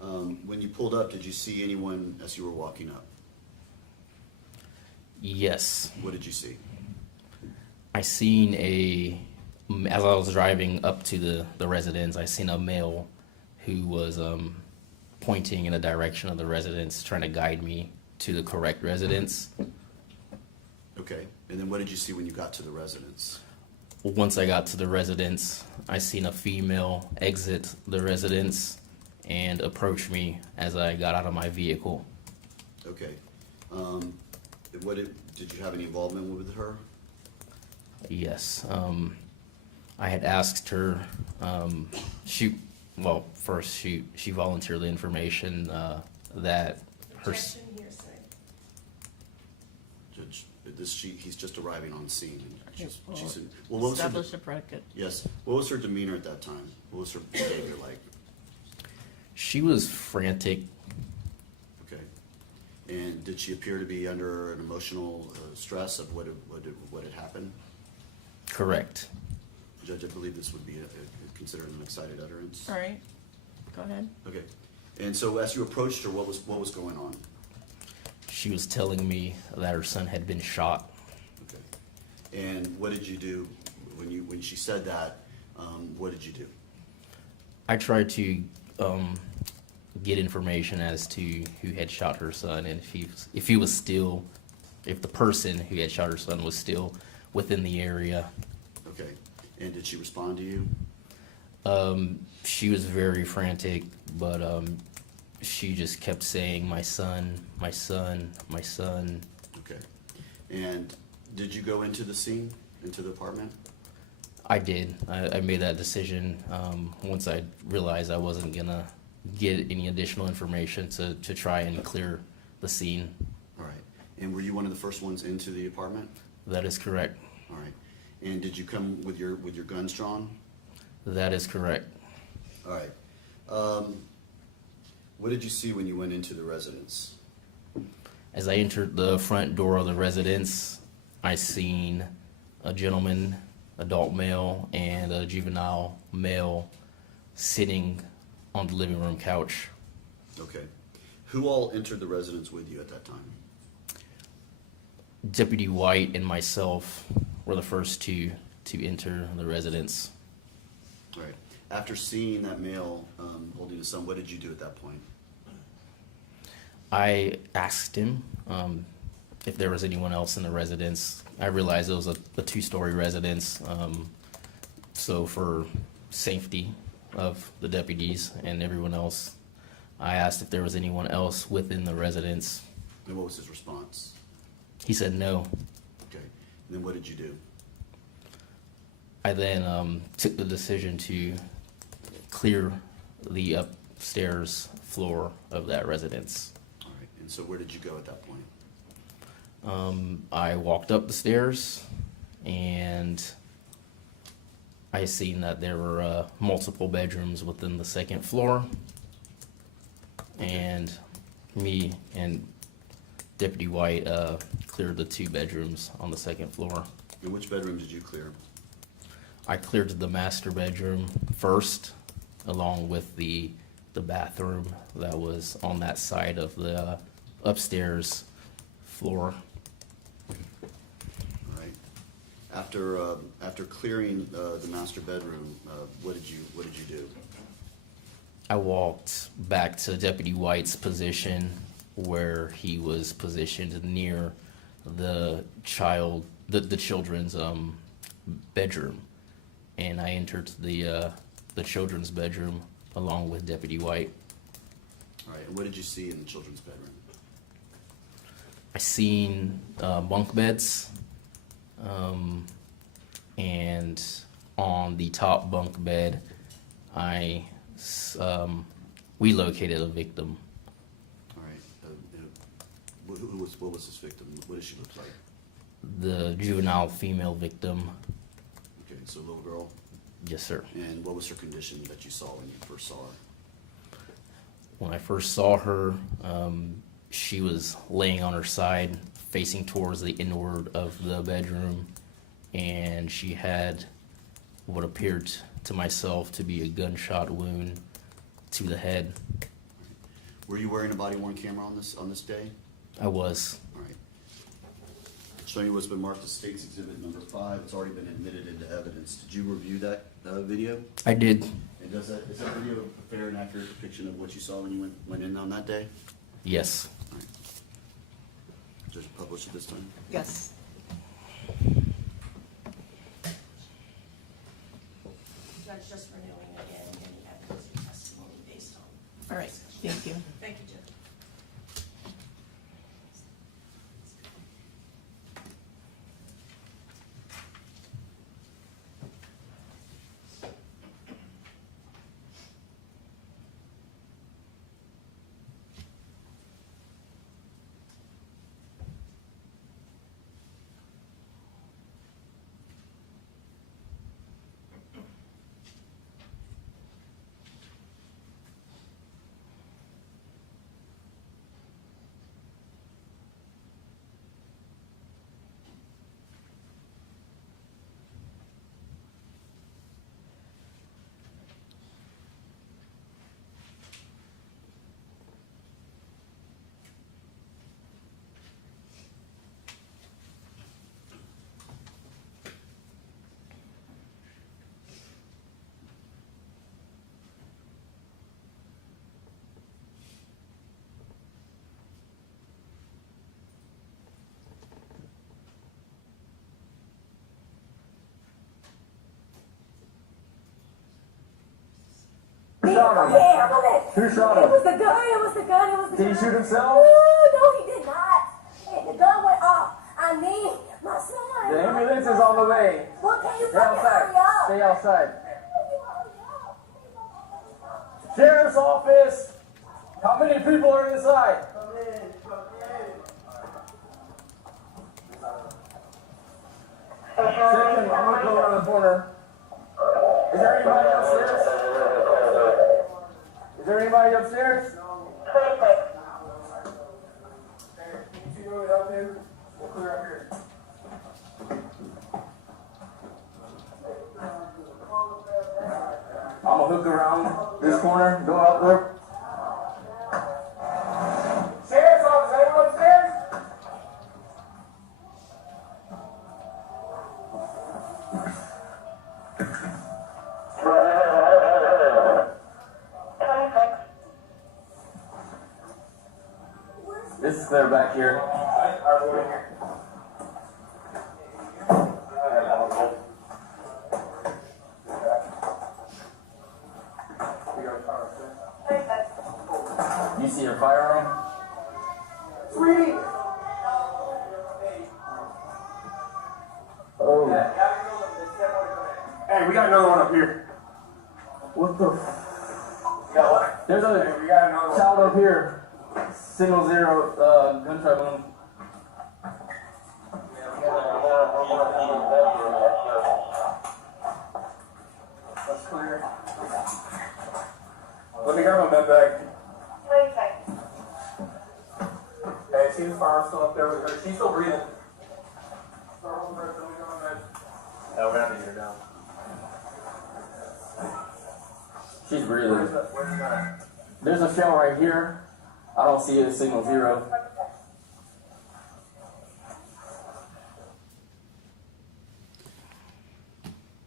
When you pulled up, did you see anyone as you were walking up? Yes. What did you see? I seen as I was driving up to the residence, I seen a male who was pointing in the direction of the residence, trying to guide me to the correct residence. Okay. And then what did you see when you got to the residence? Once I got to the residence, I seen a female exit the residence and approach me as I got out of my vehicle. Okay. Did you have any involvement with her? Yes. I had asked her, she volunteered the information that her. Objection, hearsay. Judge, he's just arriving on scene. She's in, Well, what was her, establish a predicate. yes. What was her demeanor at that time? What was her behavior like? She was frantic. Okay. And did she appear to be under an emotional stress of what had happened? Correct. Judge, I believe this would be considered an excited utterance. All right. Go ahead. Okay. And so as you approached her, what was going on? She was telling me that her son had been shot. Okay. And what did you do when she said that? What did you do? I tried to get information as to who had shot her son, and if the person who had shot her son was still within the area. Okay. And did she respond to you? She was very frantic, but she just kept saying, "My son, my son, my son." Okay. And did you go into the scene, into the apartment? I did. I made that decision once I realized I wasn't gonna get any additional information to try and clear the scene. All right. And were you one of the first ones into the apartment? That is correct. All right. And did you come with your guns drawn? That is correct. All right. What did you see when you went into the residence? As I entered the front door of the residence, I seen a gentleman, adult male, and a juvenile male sitting on the living room couch. Okay. Who all entered the residence with you at that time? Deputy White and myself were the first two to enter the residence. All right. After seeing that male holding his son, what did you do at that point? I asked him if there was anyone else in the residence. I realized it was a two-story residence, so for safety of the deputies and everyone else, I asked if there was anyone else within the residence. And what was his response? He said no. Okay. And then what did you do? I then took the decision to clear the upstairs floor of that residence. All And so where did you go at that point? I walked up the stairs, and I seen that there were multiple bedrooms within the second floor, and me and Deputy White cleared the 2 bedrooms on the second floor. And which bedroom did you clear? I cleared the master bedroom first, along with the bathroom that was on that side of the upstairs floor. All right. After clearing the master bedroom, what did you do? I walked back to Deputy White's position where he was positioned near the children's bedroom, and I entered the children's bedroom along with Deputy White. All right. And what did you see in the children's bedroom? I seen bunk beds, and on the top bunk bed, we located a victim. All right. What was this victim? What did she look like? The juvenile female victim. Okay, so little girl. Yes, sir. And what was her condition that you saw when you first saw her? When I first saw her, she was laying on her side, facing towards the inward of the bedroom, and she had what appeared to myself to be a gunshot wound to the head. Were you wearing a body-worn camera on this day? I was. All right. Showing you what's been marked as State's Exhibit number 5. It's already been admitted into evidence. Did you review that video? I did. And is that video a fair and accurate depiction of what you saw when you went in on that day? Yes. All right. Just publish it this time? Yes. Judge, just renewing again any evidence or testimony based on. All right, thank you. Thank you, Judge. shot him? Yeah, Who shot him? It was the gun, it was the gun, it was the gun. Did he shoot himself? No, he did not. And the gun went off. I mean, my son. The ambulance is on the way. Well, can you Stay fucking hurry outside. up? Stay outside. Sheriff's office. How many people are inside? Second, I'm gonna go around the corner. Is there anybody upstairs? Is there anybody upstairs? Can you go up here? We'll clear up here. I'm gonna hook around this corner, go out there. Sheriff's office, anyone upstairs? This is clear back here. You see your firearm? Sweetie! Oh. Hey, we got another one up here. What the? There's a child up here. Signal 0, gunshot wound. That's clear. Let me grab my med bag. Wait a second. Hey, see the fire still up there with her? She's still breathing. Yeah, we're out of here now. She's breathing. Where's that? There's a shell right here. I don't see it. Signal 0.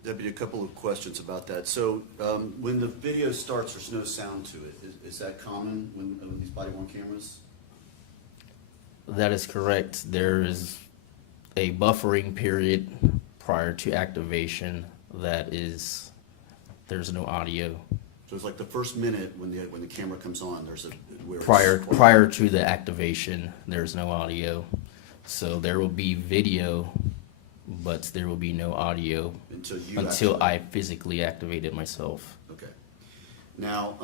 Deputy, a couple of questions about that. So when the video starts, there's no sound to it. Is that common when these body-worn cameras? That is correct. There is a buffering period prior to activation there's no audio. So it's like the first minute when the camera comes on, there's a where Prior to the activation, there's no audio. So there will be video, but there will be no audio until I physically activate it myself. Okay. Now,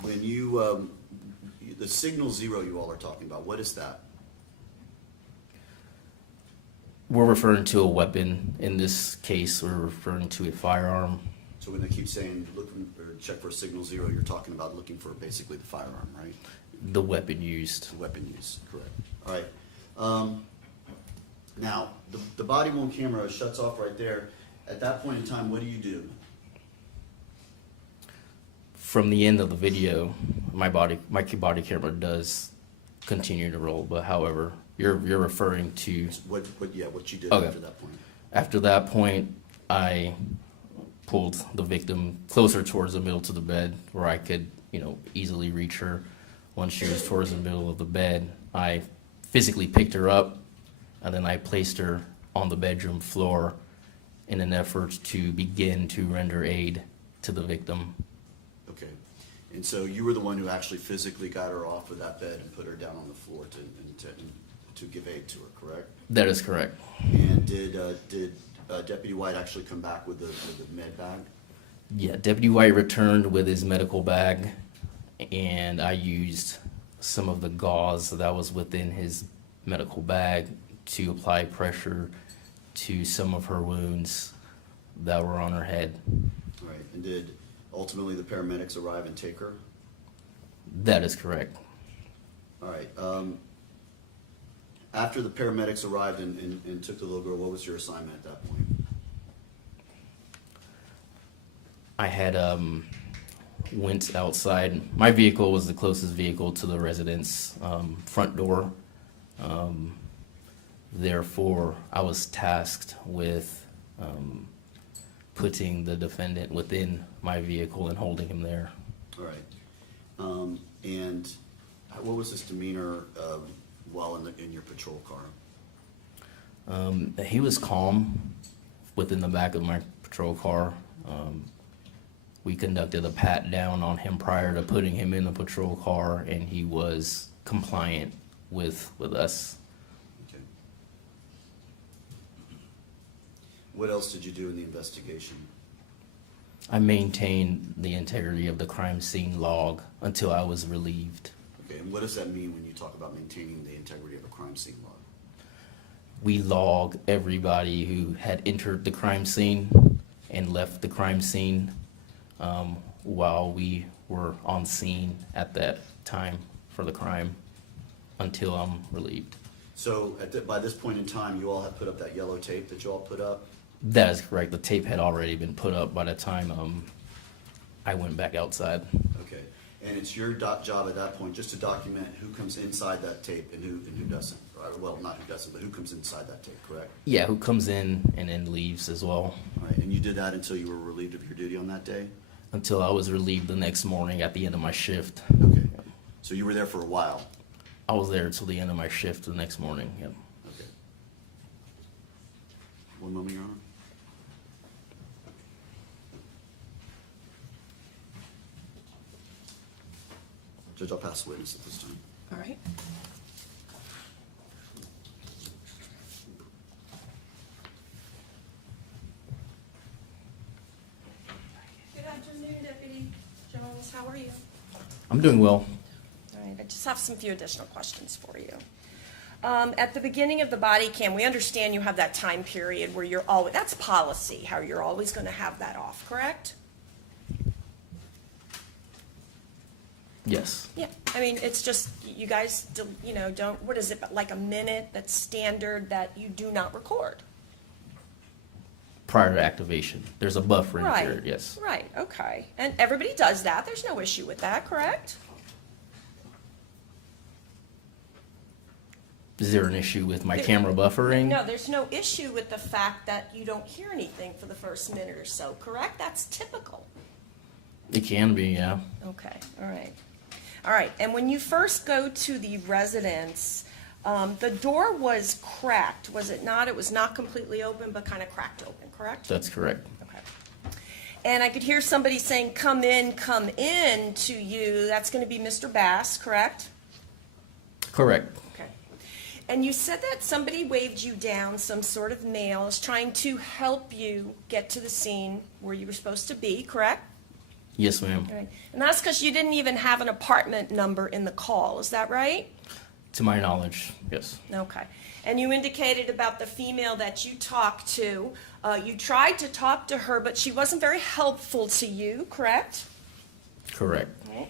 when you the signal 0 you all are talking about, what is that? We're referring to a weapon. In this case, we're referring to a firearm. So when they keep saying check for signal 0, you're talking about looking for basically the firearm, right? The weapon used. The weapon used, correct. All right. Now, the body-worn camera shuts off right there. At that point in time, what do you do? From the end of the video, my body camera does continue to roll, but however, you're referring to what you did okay. After that point. After that point, I pulled the victim closer towards the middle to the bed where I could, easily reach her. Once she was towards the middle of the bed, I physically picked her up, and then I placed her on the bedroom floor in an effort to begin to render aid to the victim. Okay. And so you were the one who actually physically got her off of that bed and put her down on the floor to give aid to her, correct? That is correct. And did Deputy White actually come back with the med bag? Yeah, Deputy White returned with his medical bag, and I used some of the gauze that was within his medical bag to apply pressure to some of her wounds that were on her head. All right. And did ultimately the paramedics arrive and take her? That is correct. All right. After the paramedics arrived and took the little girl, what was your assignment at that point? I had went outside. My vehicle was the closest vehicle to the residence front door. Therefore, I was tasked with putting the defendant within my vehicle and holding him there. All right. And what was his demeanor while in your patrol car? He was calm within the back of my patrol car. We conducted a pat down on him prior to putting him in the patrol car, and he was compliant with us. Okay. What else did you do in the investigation? I maintained the integrity of the crime scene log until I was relieved. Okay, and what does that mean when you talk about maintaining the integrity of a crime scene log? We log everybody who had entered the crime scene and left the crime scene while we were on scene at that time for the crime until I'm relieved. So by this point in time, you all have put up that yellow tape that you all put up? That is correct. The tape had already been put up by the time I went back outside. Okay, and it's your job at that point just to document who comes inside that tape and who doesn't. Well, not who doesn't, but who comes inside that tape, correct? Yeah, who comes in and then leaves as well. All right, and you did that until you were relieved of your duty on that day? Until I was relieved the next morning at the end of my shift. Okay, so you were there for a while? I was there until the end of my shift the next morning, yep. Okay. One moment, Your Honor. Judge, I'll pass the witness at this time. All right. Good afternoon, Deputy Jones. How are you? I'm doing well. All right, I just have some few additional questions for you. At the beginning of the body cam, we understand you have that time period where you're always, that's policy, how you're always going to have that off, correct? Yes. Yeah, I mean, it's just, you guys, don't, what is it, like a minute that's standard that you do not record? Prior to activation, there's a buffering Right. period. Yes. Right, okay. And everybody does that, there's no issue with that, correct? Is there an issue with my camera buffering? No, there's no issue with the fact that you don't hear anything for the first minute or so, correct? That's typical. It can be, yeah. Okay, all right. All right, and when you first go to the residence, the door was cracked, was it not? It was not completely open, but kind of cracked open, correct? That's correct. Okay. And I could hear somebody saying, come in to you. That's going to be Mr. Bass, correct? Correct. Okay. And you said that somebody waved you down, some sort of male is trying to help you get to the scene where you were supposed to be, correct? Yes, ma'am. All right. And that's because you didn't even have an apartment number in the call, is that right? To my knowledge, yes. Okay. And you indicated about the female that you talked to. You tried to talk to her, but she wasn't very helpful to you, correct? Correct. Okay.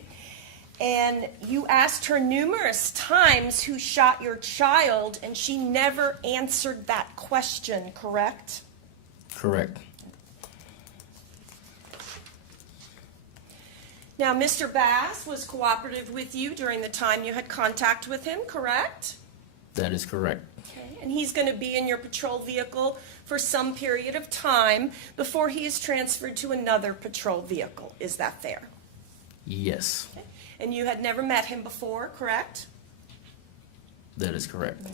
And you asked her numerous times who shot your child, and she never answered that question, correct? Correct. Now, Mr. Bass was cooperative with you during the time you had contact with him, correct? That is correct. Okay. And he's going to be in your patrol vehicle for some period of time before he is transferred to another patrol vehicle. Is that fair? Yes. Okay. And you had never met him before, correct? That is correct.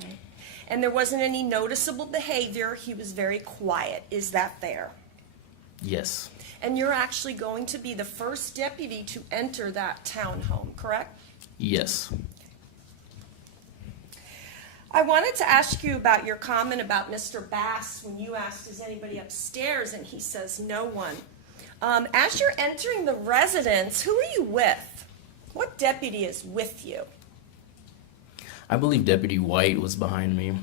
And there wasn't any noticeable behavior. He was very quiet. Is that fair? Yes. And you're actually going to be the first deputy to enter that townhome, correct? Yes. I wanted to ask you about your comment about Mr. Bass when you asked, is anybody upstairs? And he says, no one. As you're entering the residence, who are you with? What deputy is with you? I believe Deputy White was behind me.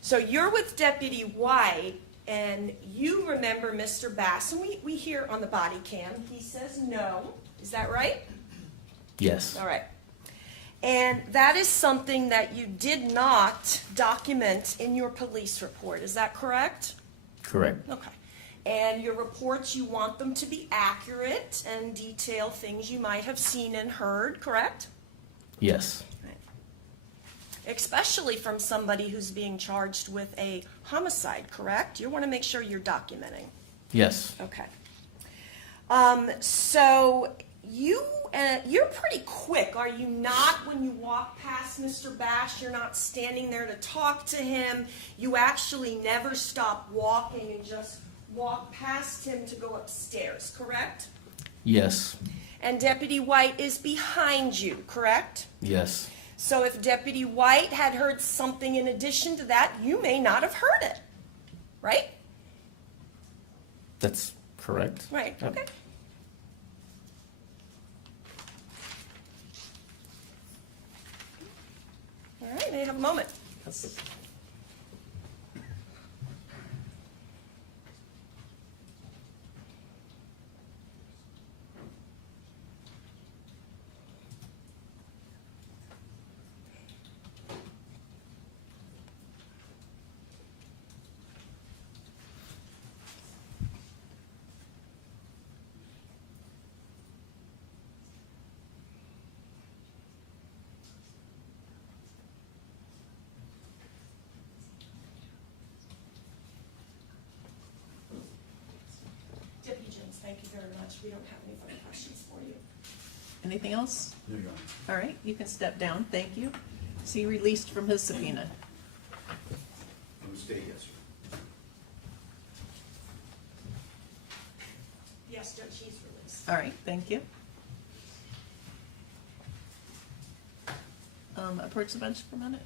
So you're with Deputy White, and you remember Mr. Bass, and we hear on the body cam, he says no. Is that right? Yes. All right. And that is something that you did not document in your police report. Is that correct? Correct. Okay. And your reports, you want them to be accurate and detail things you might have seen and heard, correct? Yes. Especially from somebody who's being charged with a homicide, correct? You want to make sure you're documenting. Yes. Okay. So you're pretty quick, are you not, when you walk past Mr. Bash? You're not standing there to talk to him. You actually never stop walking and just walk past him to go upstairs, correct? Yes. And Deputy White is behind you, correct? Yes. So if Deputy White had heard something in addition to that, you may not have heard it, right? That's correct. Right, Yep. okay. All right, may I have a moment? Deputy Jones, thank you very much. We don't have any further questions for you. Anything else? No, Your Honor. All right, you can step down. Thank you. Is he released from his subpoena? From the state, yes, sir. Yes, Judge, he's released. All right, thank you. Approach the bench for a minute.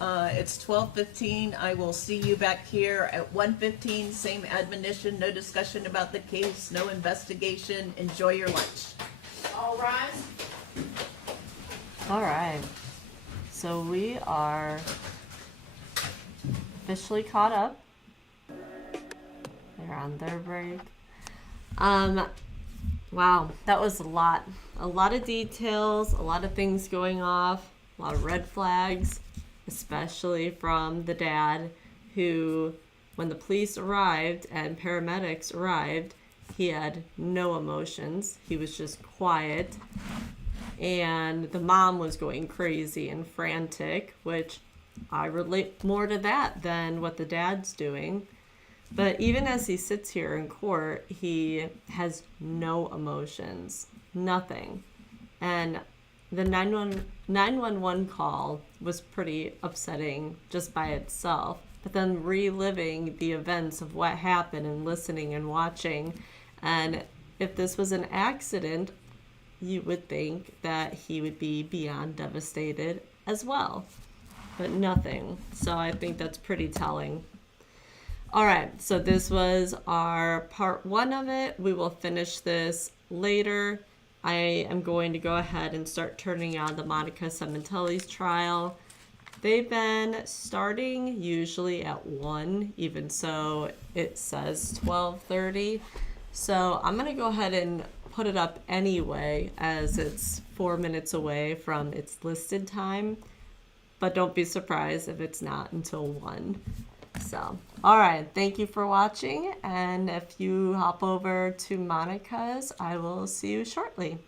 It's 12:15. I will see you back here at 1:15. Same admonition, no discussion about the case, no investigation. Enjoy your lunch. All rise. All right. So we are officially caught up. They're on their break. Wow, that was a lot. A lot of details, a lot of things going off, a lot of red flags, especially from the dad who, when the police arrived and paramedics arrived, he had no emotions. He was just quiet. And the mom was going crazy and frantic, which I relate more to that than what the dad's doing. But even as he sits here in court, he has no emotions, nothing. And the 911 call was pretty upsetting just by itself. But then reliving the events of what happened and listening and watching. And if this was an accident, you would think that he would be beyond devastated as well. But nothing. So I think that's pretty telling. All right, so this was our part 1 of it. We will finish this later. I am going to go ahead and start turning on the Monica Cementelli's trial. They've been starting usually at 1, even so it says 12:30. So I'm going to go ahead and put it up anyway, as it's 4 minutes away from its listed time. But don't be surprised if it's not until 1. So, all right, thank you for watching, and if you hop over to Monica's, I will see you shortly.